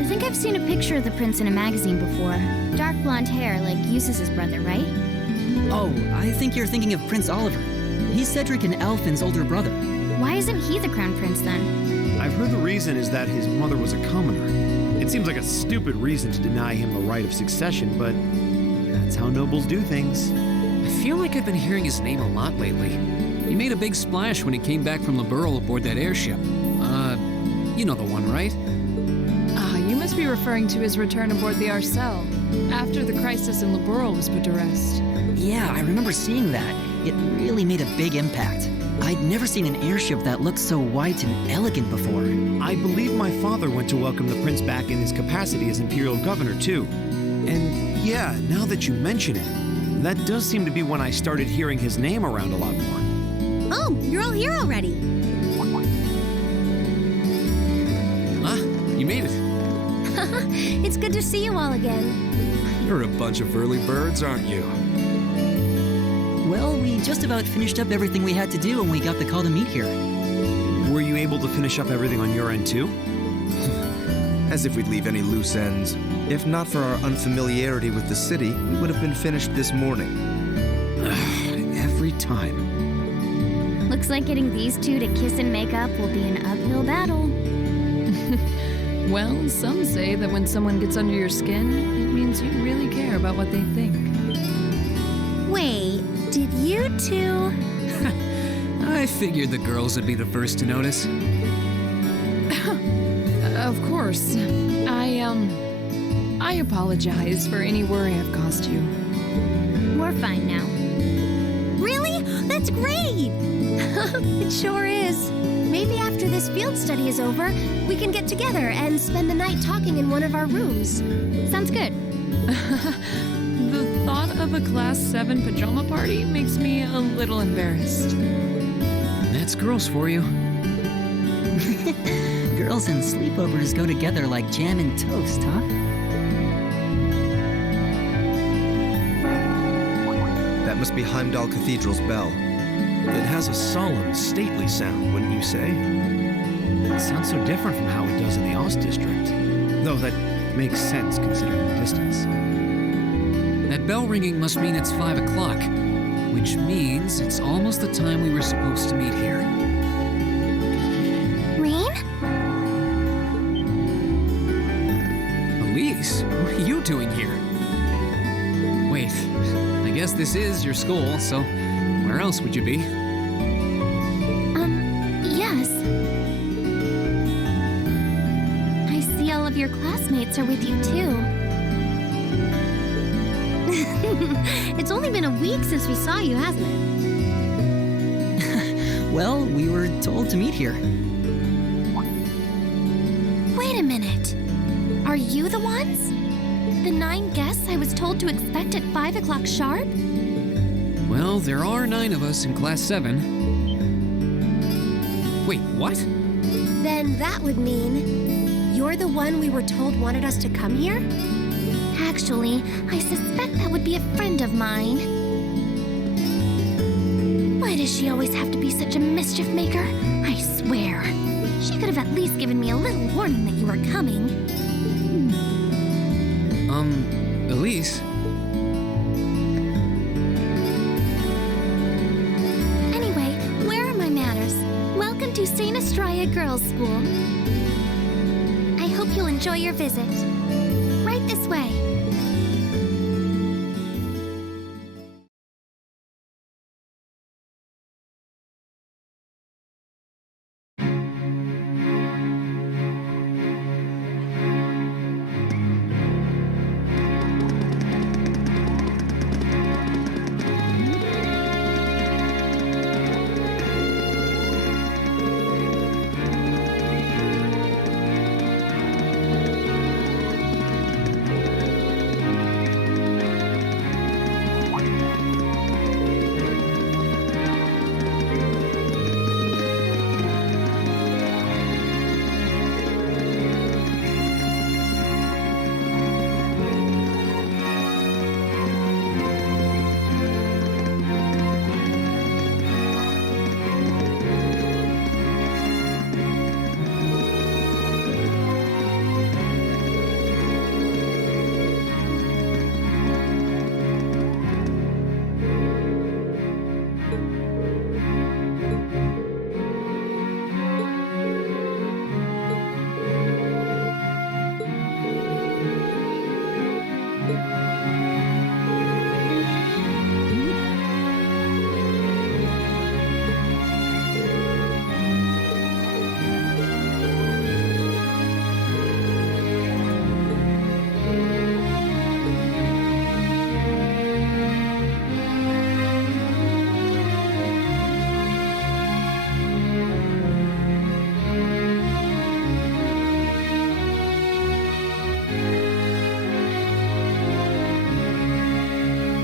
I think I've seen a picture of the prince in a magazine before. Dark blonde hair, like Eustace's brother, right? Oh, I think you're thinking of Prince Oliver. He's Cedric and Alphen's older brother. Why isn't he the crown prince then? I've heard the reason is that his mother was a commoner. It seems like a stupid reason to deny him the right of succession, but that's how nobles do things. I feel like I've been hearing his name a lot lately. He made a big splash when he came back from Liberl aboard that airship. You know the one, right? You must be referring to his return aboard the Arcel, after the crisis in Liberl was put to rest. Yeah, I remember seeing that. It really made a big impact. I'd never seen an airship that looked so white and elegant before. I believe my father went to welcome the prince back in his capacity as Imperial governor, too. And yeah, now that you mention it, that does seem to be when I started hearing his name around a lot more. Oh, you're all here already. You made it. It's good to see you all again. You're a bunch of early birds, aren't you? Well, we just about finished up everything we had to do when we got the call to meet here. Were you able to finish up everything on your end, too? As if we'd leave any loose ends. If not for our unfamiliarity with the city, we would have been finished this morning. Every time. Looks like getting these two to kiss and make up will be an uphill battle. Well, some say that when someone gets under your skin, it means you really care about what they think. Wait, did you two? I figured the girls would be the first to notice. Of course. I apologize for any worry I've caused you. We're fine now. Really? That's great! It sure is. Maybe after this field study is over, we can get together and spend the night talking in one of our rooms. Sounds good. The thought of a Class 7 pajama party makes me a little embarrassed. That's girls for you. Girls and sleepovers go together like jam and toast, huh? That must be Heimdall Cathedral's bell. It has a solemn, stately sound, wouldn't you say? It sounds so different from how it does in the Ost District. Though that makes sense considering the distance. That bell ringing must mean it's 5 o'clock, which means it's almost the time we were supposed to meet here. Rean? Elise, what are you doing here? Wait, I guess this is your school, so where else would you be? Yes. I see all of your classmates are with you, too. It's only been a week since we saw you, hasn't it? Well, we were told to meet here. Wait a minute. Are you the ones? The 9 guests I was told to expect at 5 o'clock sharp? Well, there are 9 of us in Class 7. Wait, what? Then that would mean you're the one we were told wanted us to come here? Actually, I suspect that would be a friend of mine. Why does she always have to be such a mischief maker? I swear. She could have at least given me a little warning that you were coming. Elise? Anyway, where are my manners? Welcome to St. Estrella Girls' School. I hope you'll enjoy your visit. Right this way.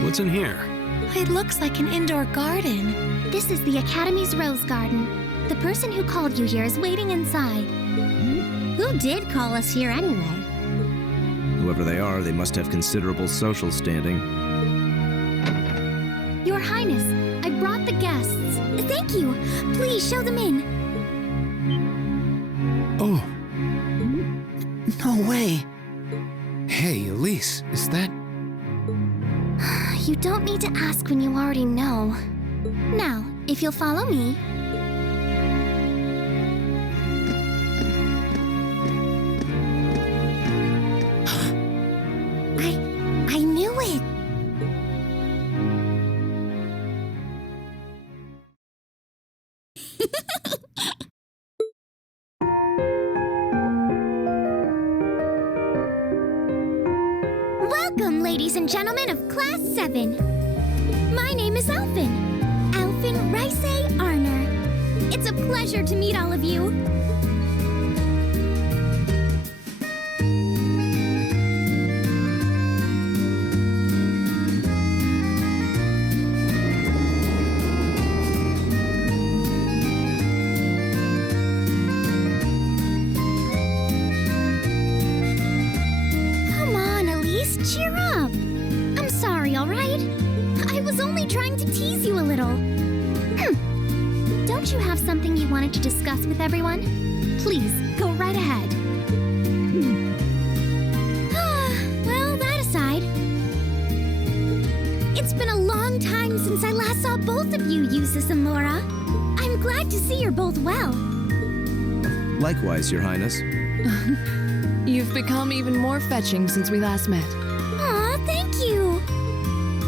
What's in here? It looks like an indoor garden. This is the Academy's rose garden. The person who called you here is waiting inside. Who did call us here anyway? Whoever they are, they must have considerable social standing. Your Highness, I brought the guests. Thank you. Please show them in. Oh, No way. Hey, Elise, is that... You don't need to ask when you already know. Now, if you'll follow me. I knew it. Welcome, ladies and gentlemen of Class 7. My name is Alphen. Alphen Rice Arner. It's a pleasure to meet all of you. Come on, Elise, cheer up. I'm sorry, all right? I was only trying to tease you a little. don't you have something you wanted to discuss with everyone? Please, go right ahead. Well, that aside, it's been a long time since I last saw both of you, Eustace and Laura. I'm glad to see you're both well. Likewise, Your Highness. You've become even more fetching since we last met. Aw, thank you.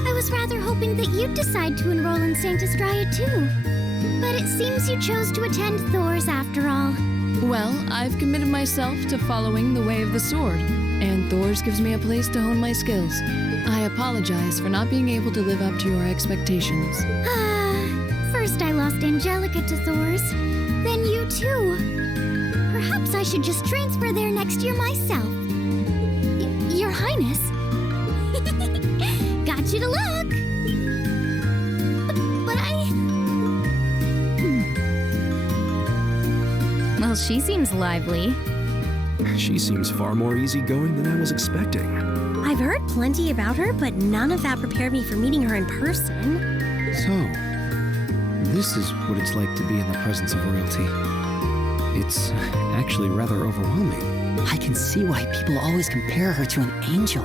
I was rather hoping that you'd decide to enroll in Sanctus Dryad too. But it seems you chose to attend Thors after all. Well, I've committed myself to following the way of the sword, and Thors gives me a place to hone my skills. I apologize for not being able to live up to your expectations. First I lost Angelica to Thors, then you too. Perhaps I should just transfer there next year myself. Your Highness. Got you to look. But Well, she seems lively. She seems far more easygoing than I was expecting. I've heard plenty about her, but none of that prepared me for meeting her in person. So, this is what it's like to be in the presence of royalty. It's actually rather overwhelming. I can see why people always compare her to an angel.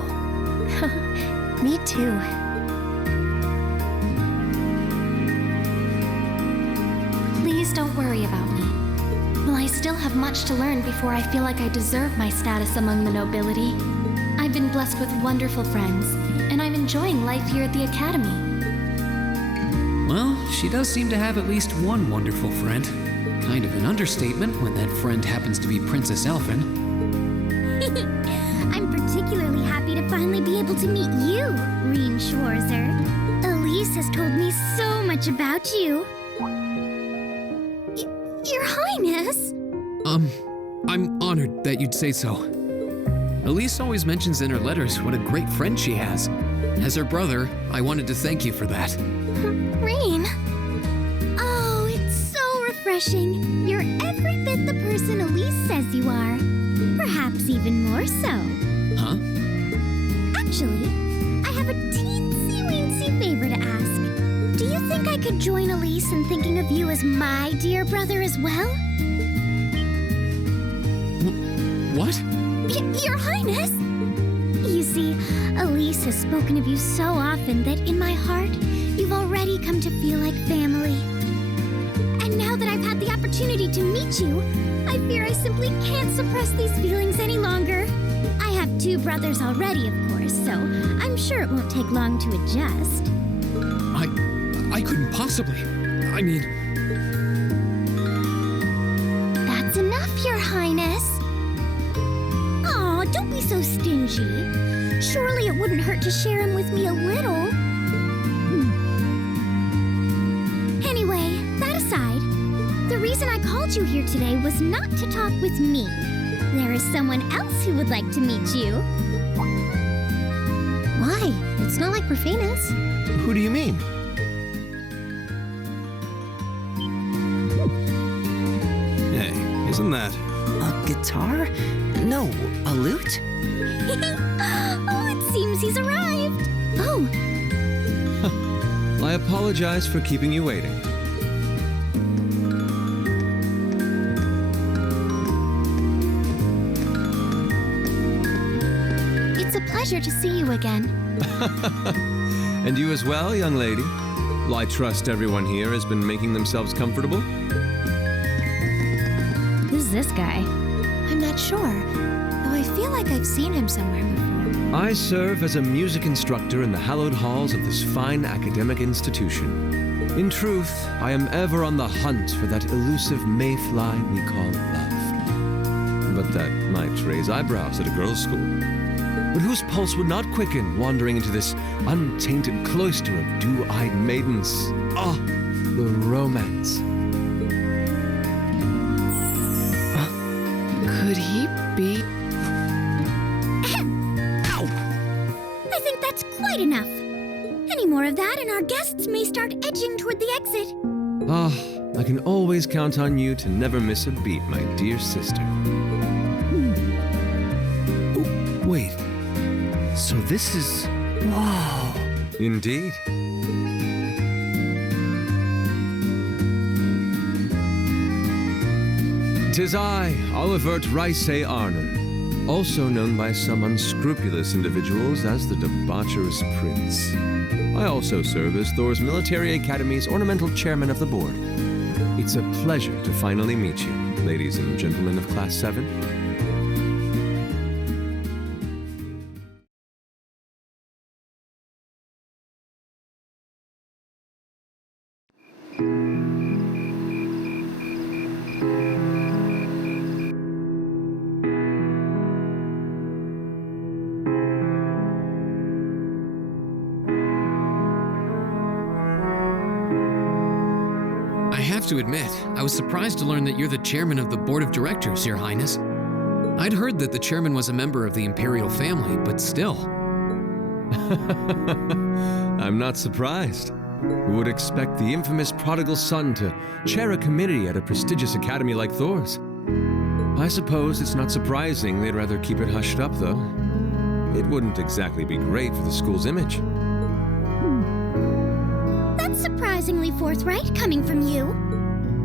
Me too. Please don't worry about me. Well, I still have much to learn before I feel like I deserve my status among the nobility. I've been blessed with wonderful friends, and I'm enjoying life here at the Academy. Well, she does seem to have at least one wonderful friend. Kind of an understatement when that friend happens to be Princess Elfin. I'm particularly happy to finally be able to meet you, Rean Schwarzer. Elise has told me so much about you. Your Highness? I'm honored that you'd say so. Elise always mentions in her letters what a great friend she has. As her brother, I wanted to thank you for that. Rean? Oh, it's so refreshing. You're every bit the person Elise says you are. Perhaps even more so. Huh? Actually, I have a teensy-weensy favor to ask. Do you think I could join Elise in thinking of you as my dear brother as well? What? Your Highness! You see, Elise has spoken of you so often that in my heart, you've already come to feel like family. And now that I've had the opportunity to meet you, I fear I simply can't suppress these feelings any longer. I have 2 brothers already, of course, so I'm sure it won't take long to adjust. I couldn't possibly. I mean... That's enough, Your Highness. Aw, don't be so stingy. Surely it wouldn't hurt to share him with me a little. Anyway, that aside, the reason I called you here today was not to talk with me. There is someone else who would like to meet you. Why? It's not like we're famous. Who do you mean? Hey, isn't that... A guitar? No, a lute? Oh, it seems he's arrived. Oh, I apologize for keeping you waiting. it's a pleasure to see you again. And you as well, young lady. Well, I trust everyone here has been making themselves comfortable. Who's this guy? I'm not sure, though I feel like I've seen him somewhere before. I serve as a music instructor in the hallowed halls of this fine academic institution. In truth, I am ever on the hunt for that elusive mayfly we call love. But that might raise eyebrows at a girls' school. But whose pulse would not quicken wandering into this untainted cloister of dew-eyed maidens? Ah, the romance. Could he be? Ow! I think that's quite enough. Any more of that and our guests may start edging toward the exit. Ah, I can always count on you to never miss a beat, my dear sister. Oh, wait. So this is... Whoa. Indeed. 'Tis I, Olivert Rice Arner, also known by some unscrupulous individuals as the Debaucherous Prince. I also serve as Thors Military Academy's ornamental chairman of the board. It's a pleasure to finally meet you, ladies and gentlemen of Class 7. To admit, I was surprised to learn that you're the chairman of the board of directors, Your Highness. I'd heard that the chairman was a member of the Imperial family, but still. I'm not surprised. Who would expect the infamous prodigal son to chair a committee at a prestigious academy like Thors? I suppose it's not surprising they'd rather keep it hushed up, though. It wouldn't exactly be great for the school's image. That's surprisingly forthright coming from you.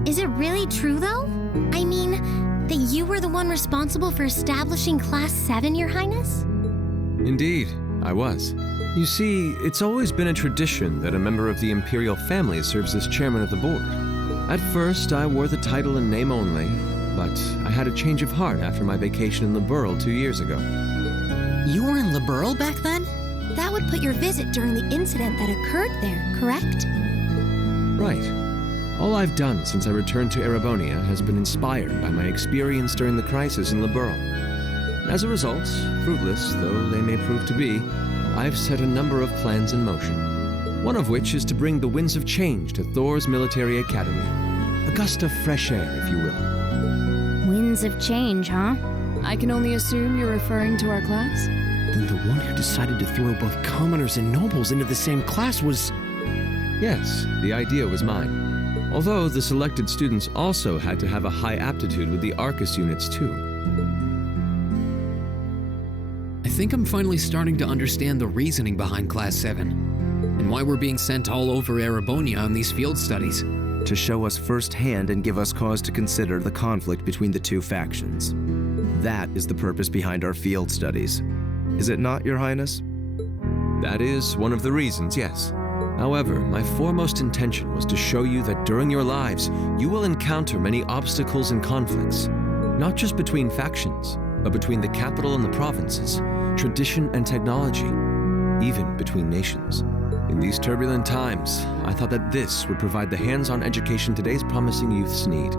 Is it really true, though? I mean, that you were the one responsible for establishing Class 7, Your Highness? Indeed, I was. You see, it's always been a tradition that a member of the Imperial family serves as chairman of the board. At first, I wore the title in name only, but I had a change of heart after my vacation in Liberl 2 years ago. You were in Liberl back then? That would put your visit during the incident that occurred there, correct? Right. All I've done since I returned to Erebonia has been inspired by my experience during the crisis in Liberl. As a result, fruitless though they may prove to be, I've set a number of plans in motion. One of which is to bring the winds of change to Thors Military Academy. A gust of fresh air, if you will. Winds of change, huh? I can only assume you're referring to our class? Then the one who decided to throw both commoners and nobles into the same class was... Yes, the idea was mine. Although the selected students also had to have a high aptitude with the Arcus units too. I think I'm finally starting to understand the reasoning behind Class 7, and why we're being sent all over Erebonia on these field studies. To show us firsthand and give us cause to consider the conflict between the two factions. That is the purpose behind our field studies. Is it not, Your Highness? That is one of the reasons, yes. However, my foremost intention was to show you that during your lives, you will encounter many obstacles and conflicts, not just between factions, but between the capital and the provinces, tradition and technology, even between nations. In these turbulent times, I thought that this would provide the hands-on education today's promising youths need.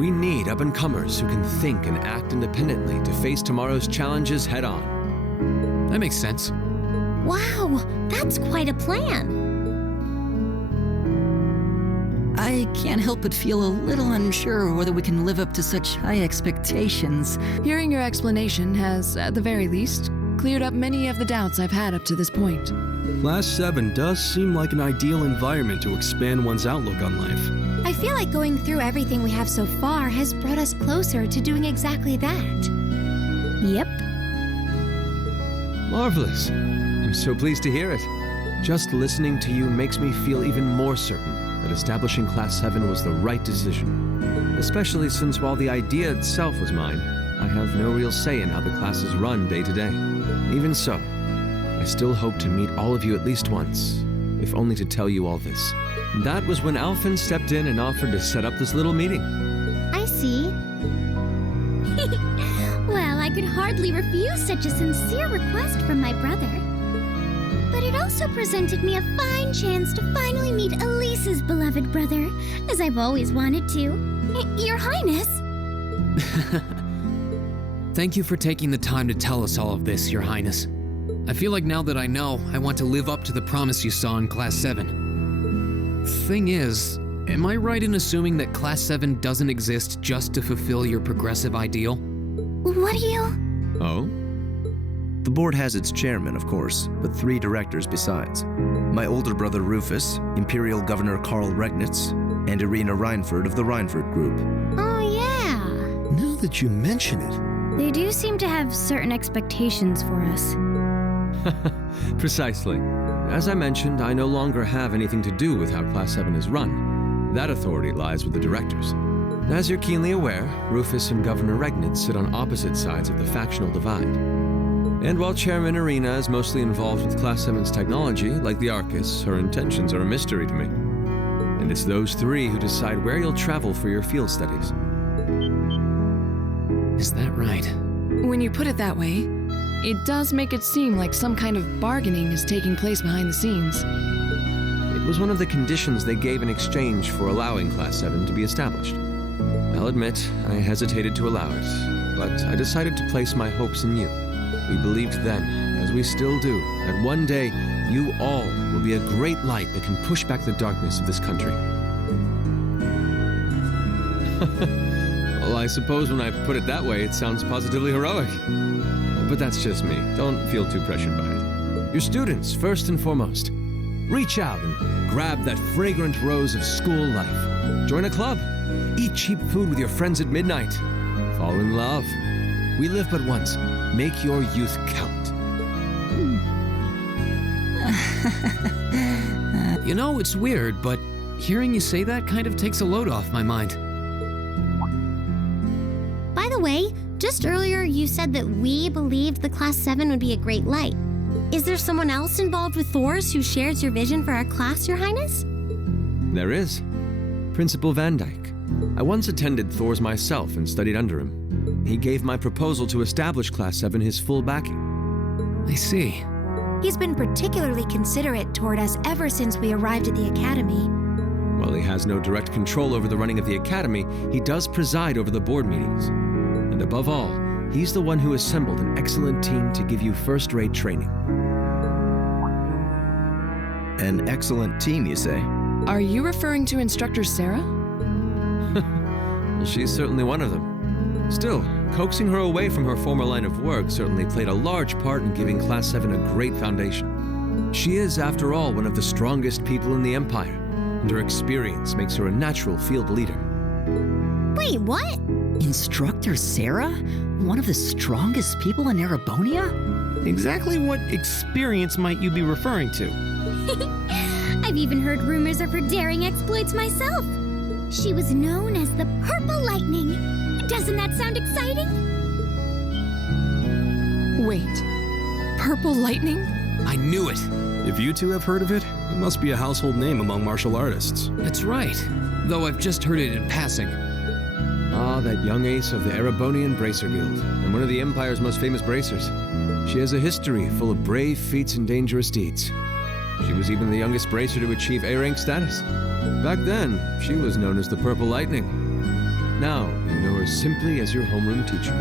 We need up-and-comers who can think and act independently to face tomorrow's challenges head-on. That makes sense. Wow, that's quite a plan. I can't help but feel a little unsure whether we can live up to such high expectations. Hearing your explanation has, at the very least, cleared up many of the doubts I've had up to this point. Class 7 does seem like an ideal environment to expand one's outlook on life. I feel like going through everything we have so far has brought us closer to doing exactly that. Yep. Marvelous. I'm so pleased to hear it. Just listening to you makes me feel even more certain that establishing Class 7 was the right decision. Especially since while the idea itself was mine, I have no real say in how the class is run day to day. Even so, I still hope to meet all of you at least once, if only to tell you all this. That was when Alphen stepped in and offered to set up this little meeting. I see. Well, I could hardly refuse such a sincere request from my brother. But it also presented me a fine chance to finally meet Elise's beloved brother, as I've always wanted to. Your Highness! Thank you for taking the time to tell us all of this, Your Highness. I feel like now that I know, I want to live up to the promise you saw in Class 7. Thing is, am I right in assuming that Class 7 doesn't exist just to fulfill your progressive ideal? What do you... Oh? The board has its chairman, of course, but 3 directors besides. My older brother Rufus, Imperial Governor Karl Regnitz, and Irina Reinford of the Reinford Group. Oh, yeah. Now that you mention it... They do seem to have certain expectations for us. Precisely. As I mentioned, I no longer have anything to do with how Class 7 is run. That authority lies with the directors. As you're keenly aware, Rufus and Governor Regnitz sit on opposite sides of the factional divide. And while Chairman Arena is mostly involved with Class 7's technology, like the Arcus, her intentions are a mystery to me. And it's those three who decide where you'll travel for your field studies. Is that right? When you put it that way, it does make it seem like some kind of bargaining is taking place behind the scenes. It was one of the conditions they gave in exchange for allowing Class 7 to be established. I'll admit, I hesitated to allow it, but I decided to place my hopes in you. We believed then, as we still do, that one day you all will be a great light that can push back the darkness of this country. Well, I suppose when I put it that way, it sounds positively heroic. But that's just me. Don't feel too pressured by it. Your students, first and foremost. Reach out and grab that fragrant rose of school life. Join a club. Eat cheap food with your friends at midnight. Fall in love. We live but once. Make your youth count. You know, it's weird, but hearing you say that kind of takes a load off my mind. By the way, just earlier you said that we believed the Class 7 would be a great light. Is there someone else involved with Thors who shares your vision for our class, Your Highness? There is. Principal Van Dyke. I once attended Thors myself and studied under him. He gave my proposal to establish Class 7 his full backing. I see. He's been particularly considerate toward us ever since we arrived at the Academy. While he has no direct control over the running of the Academy, he does preside over the board meetings. And above all, he's the one who assembled an excellent team to give you first-rate training. An excellent team, you say? Are you referring to Instructor Sarah? Well, she's certainly one of them. Still, coaxing her away from her former line of work certainly played a large part in giving Class 7 a great foundation. She is, after all, one of the strongest people in the Empire, and her experience makes her a natural field leader. Wait, what? Instructor Sarah? One of the strongest people in Erebonia? Exactly what experience might you be referring to? I've even heard rumors of her daring exploits myself. She was known as the Purple Lightning. Doesn't that sound exciting? Wait, Purple Lightning? I knew it. If you two have heard of it, it must be a household name among martial artists. That's right. Though I've just heard it in passing. Ah, that young ace of the Erebonian Bracer Guild, and one of the Empire's most famous bracers. She has a history full of brave feats and dangerous deeds. She was even the youngest bracer to achieve A-rank status. Back then, she was known as the Purple Lightning. Now, you know her simply as your homeroom teacher.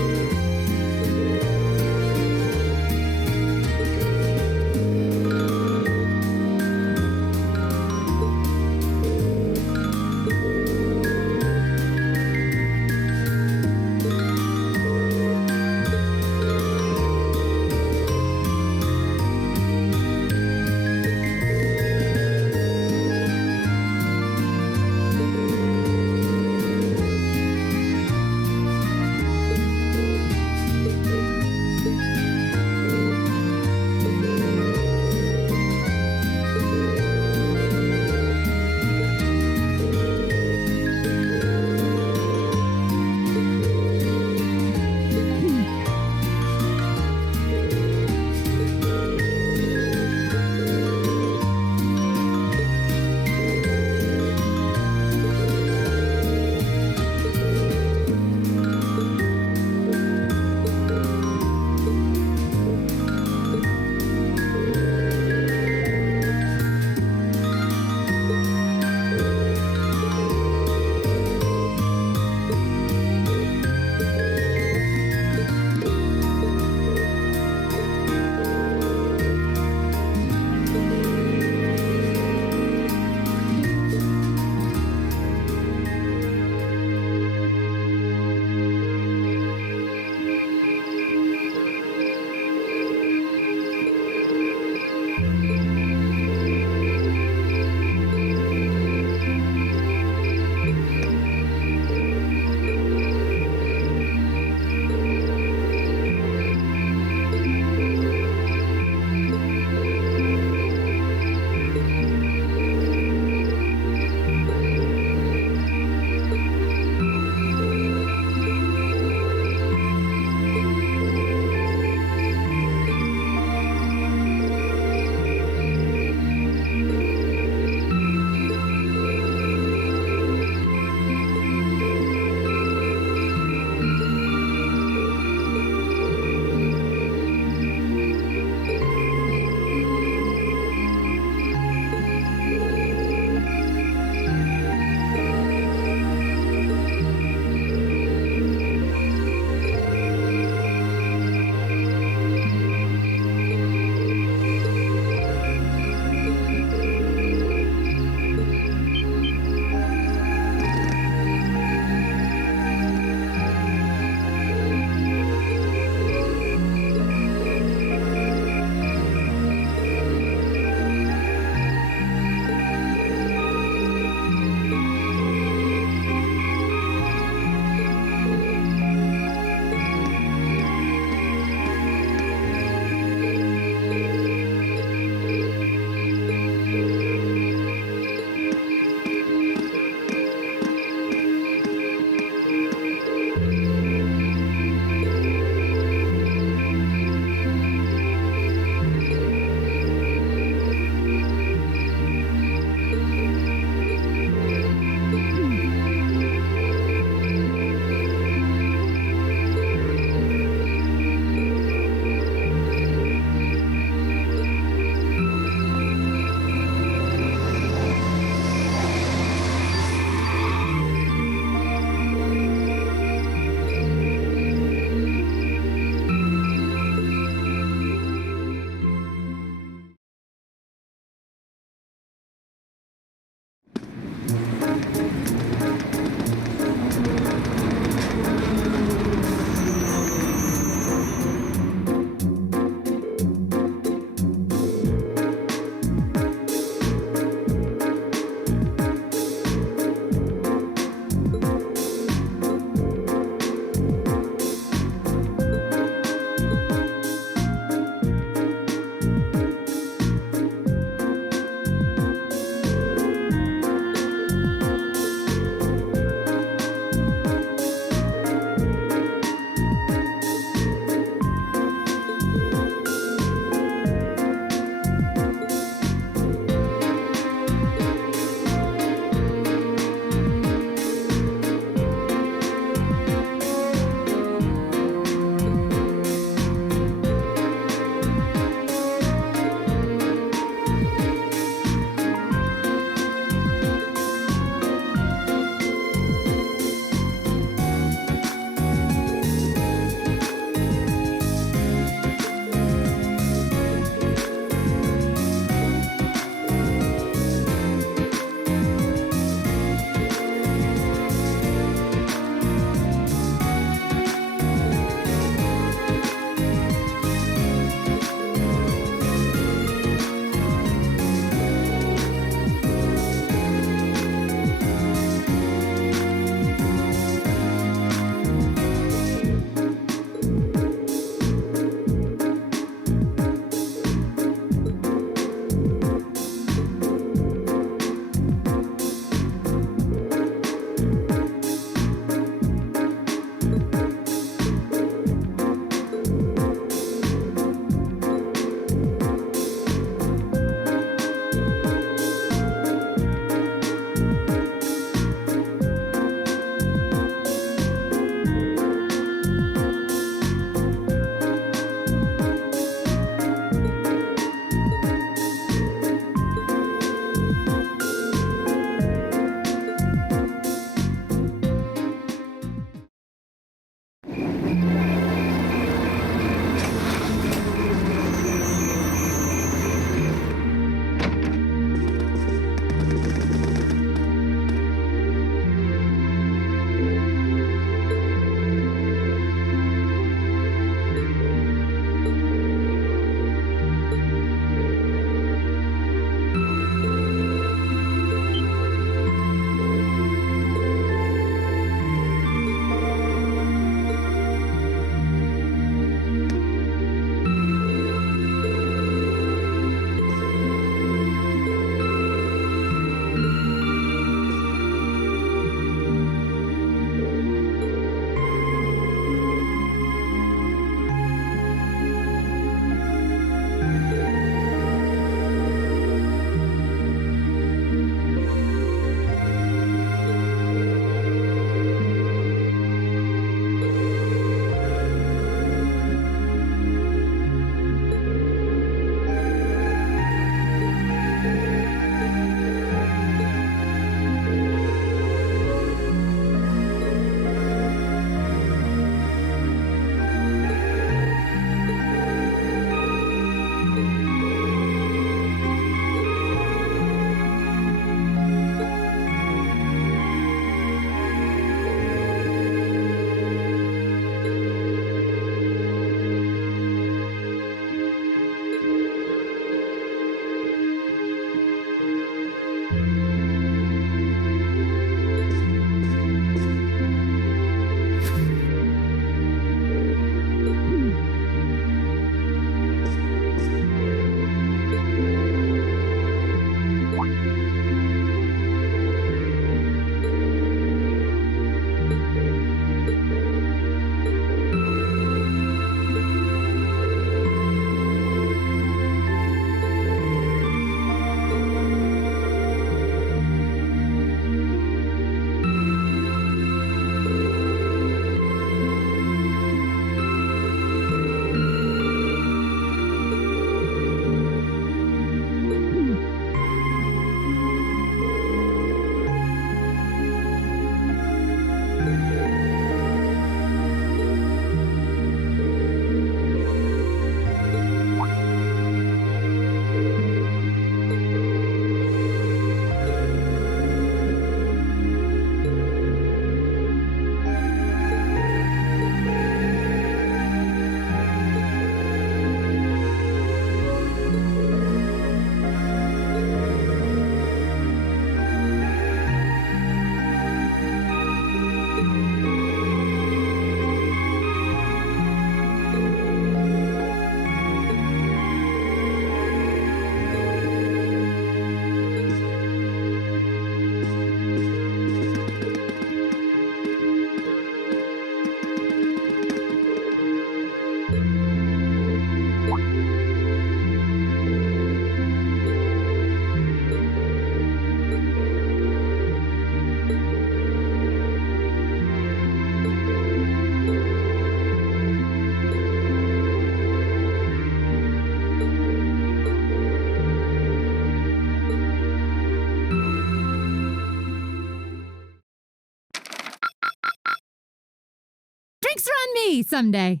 me someday.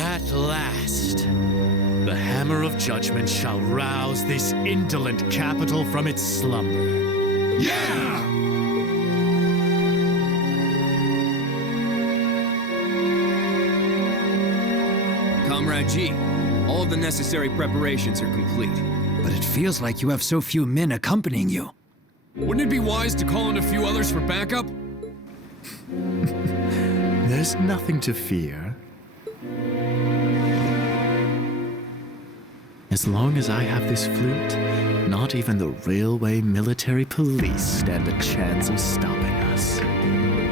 At last, the hammer of judgment shall rouse this indolent capital from its slumber. Yeah! Comrade G, all of the necessary preparations are complete. But it feels like you have so few men accompanying you. Wouldn't it be wise to call in a few others for backup? There's nothing to fear. As long as I have this flute, not even the railway military police stand a chance of stopping us.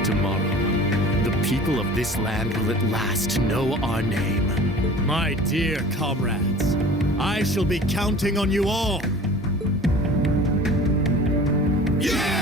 Tomorrow, the people of this land will at last know our name. My dear comrades, I shall be counting on you all. Yeah!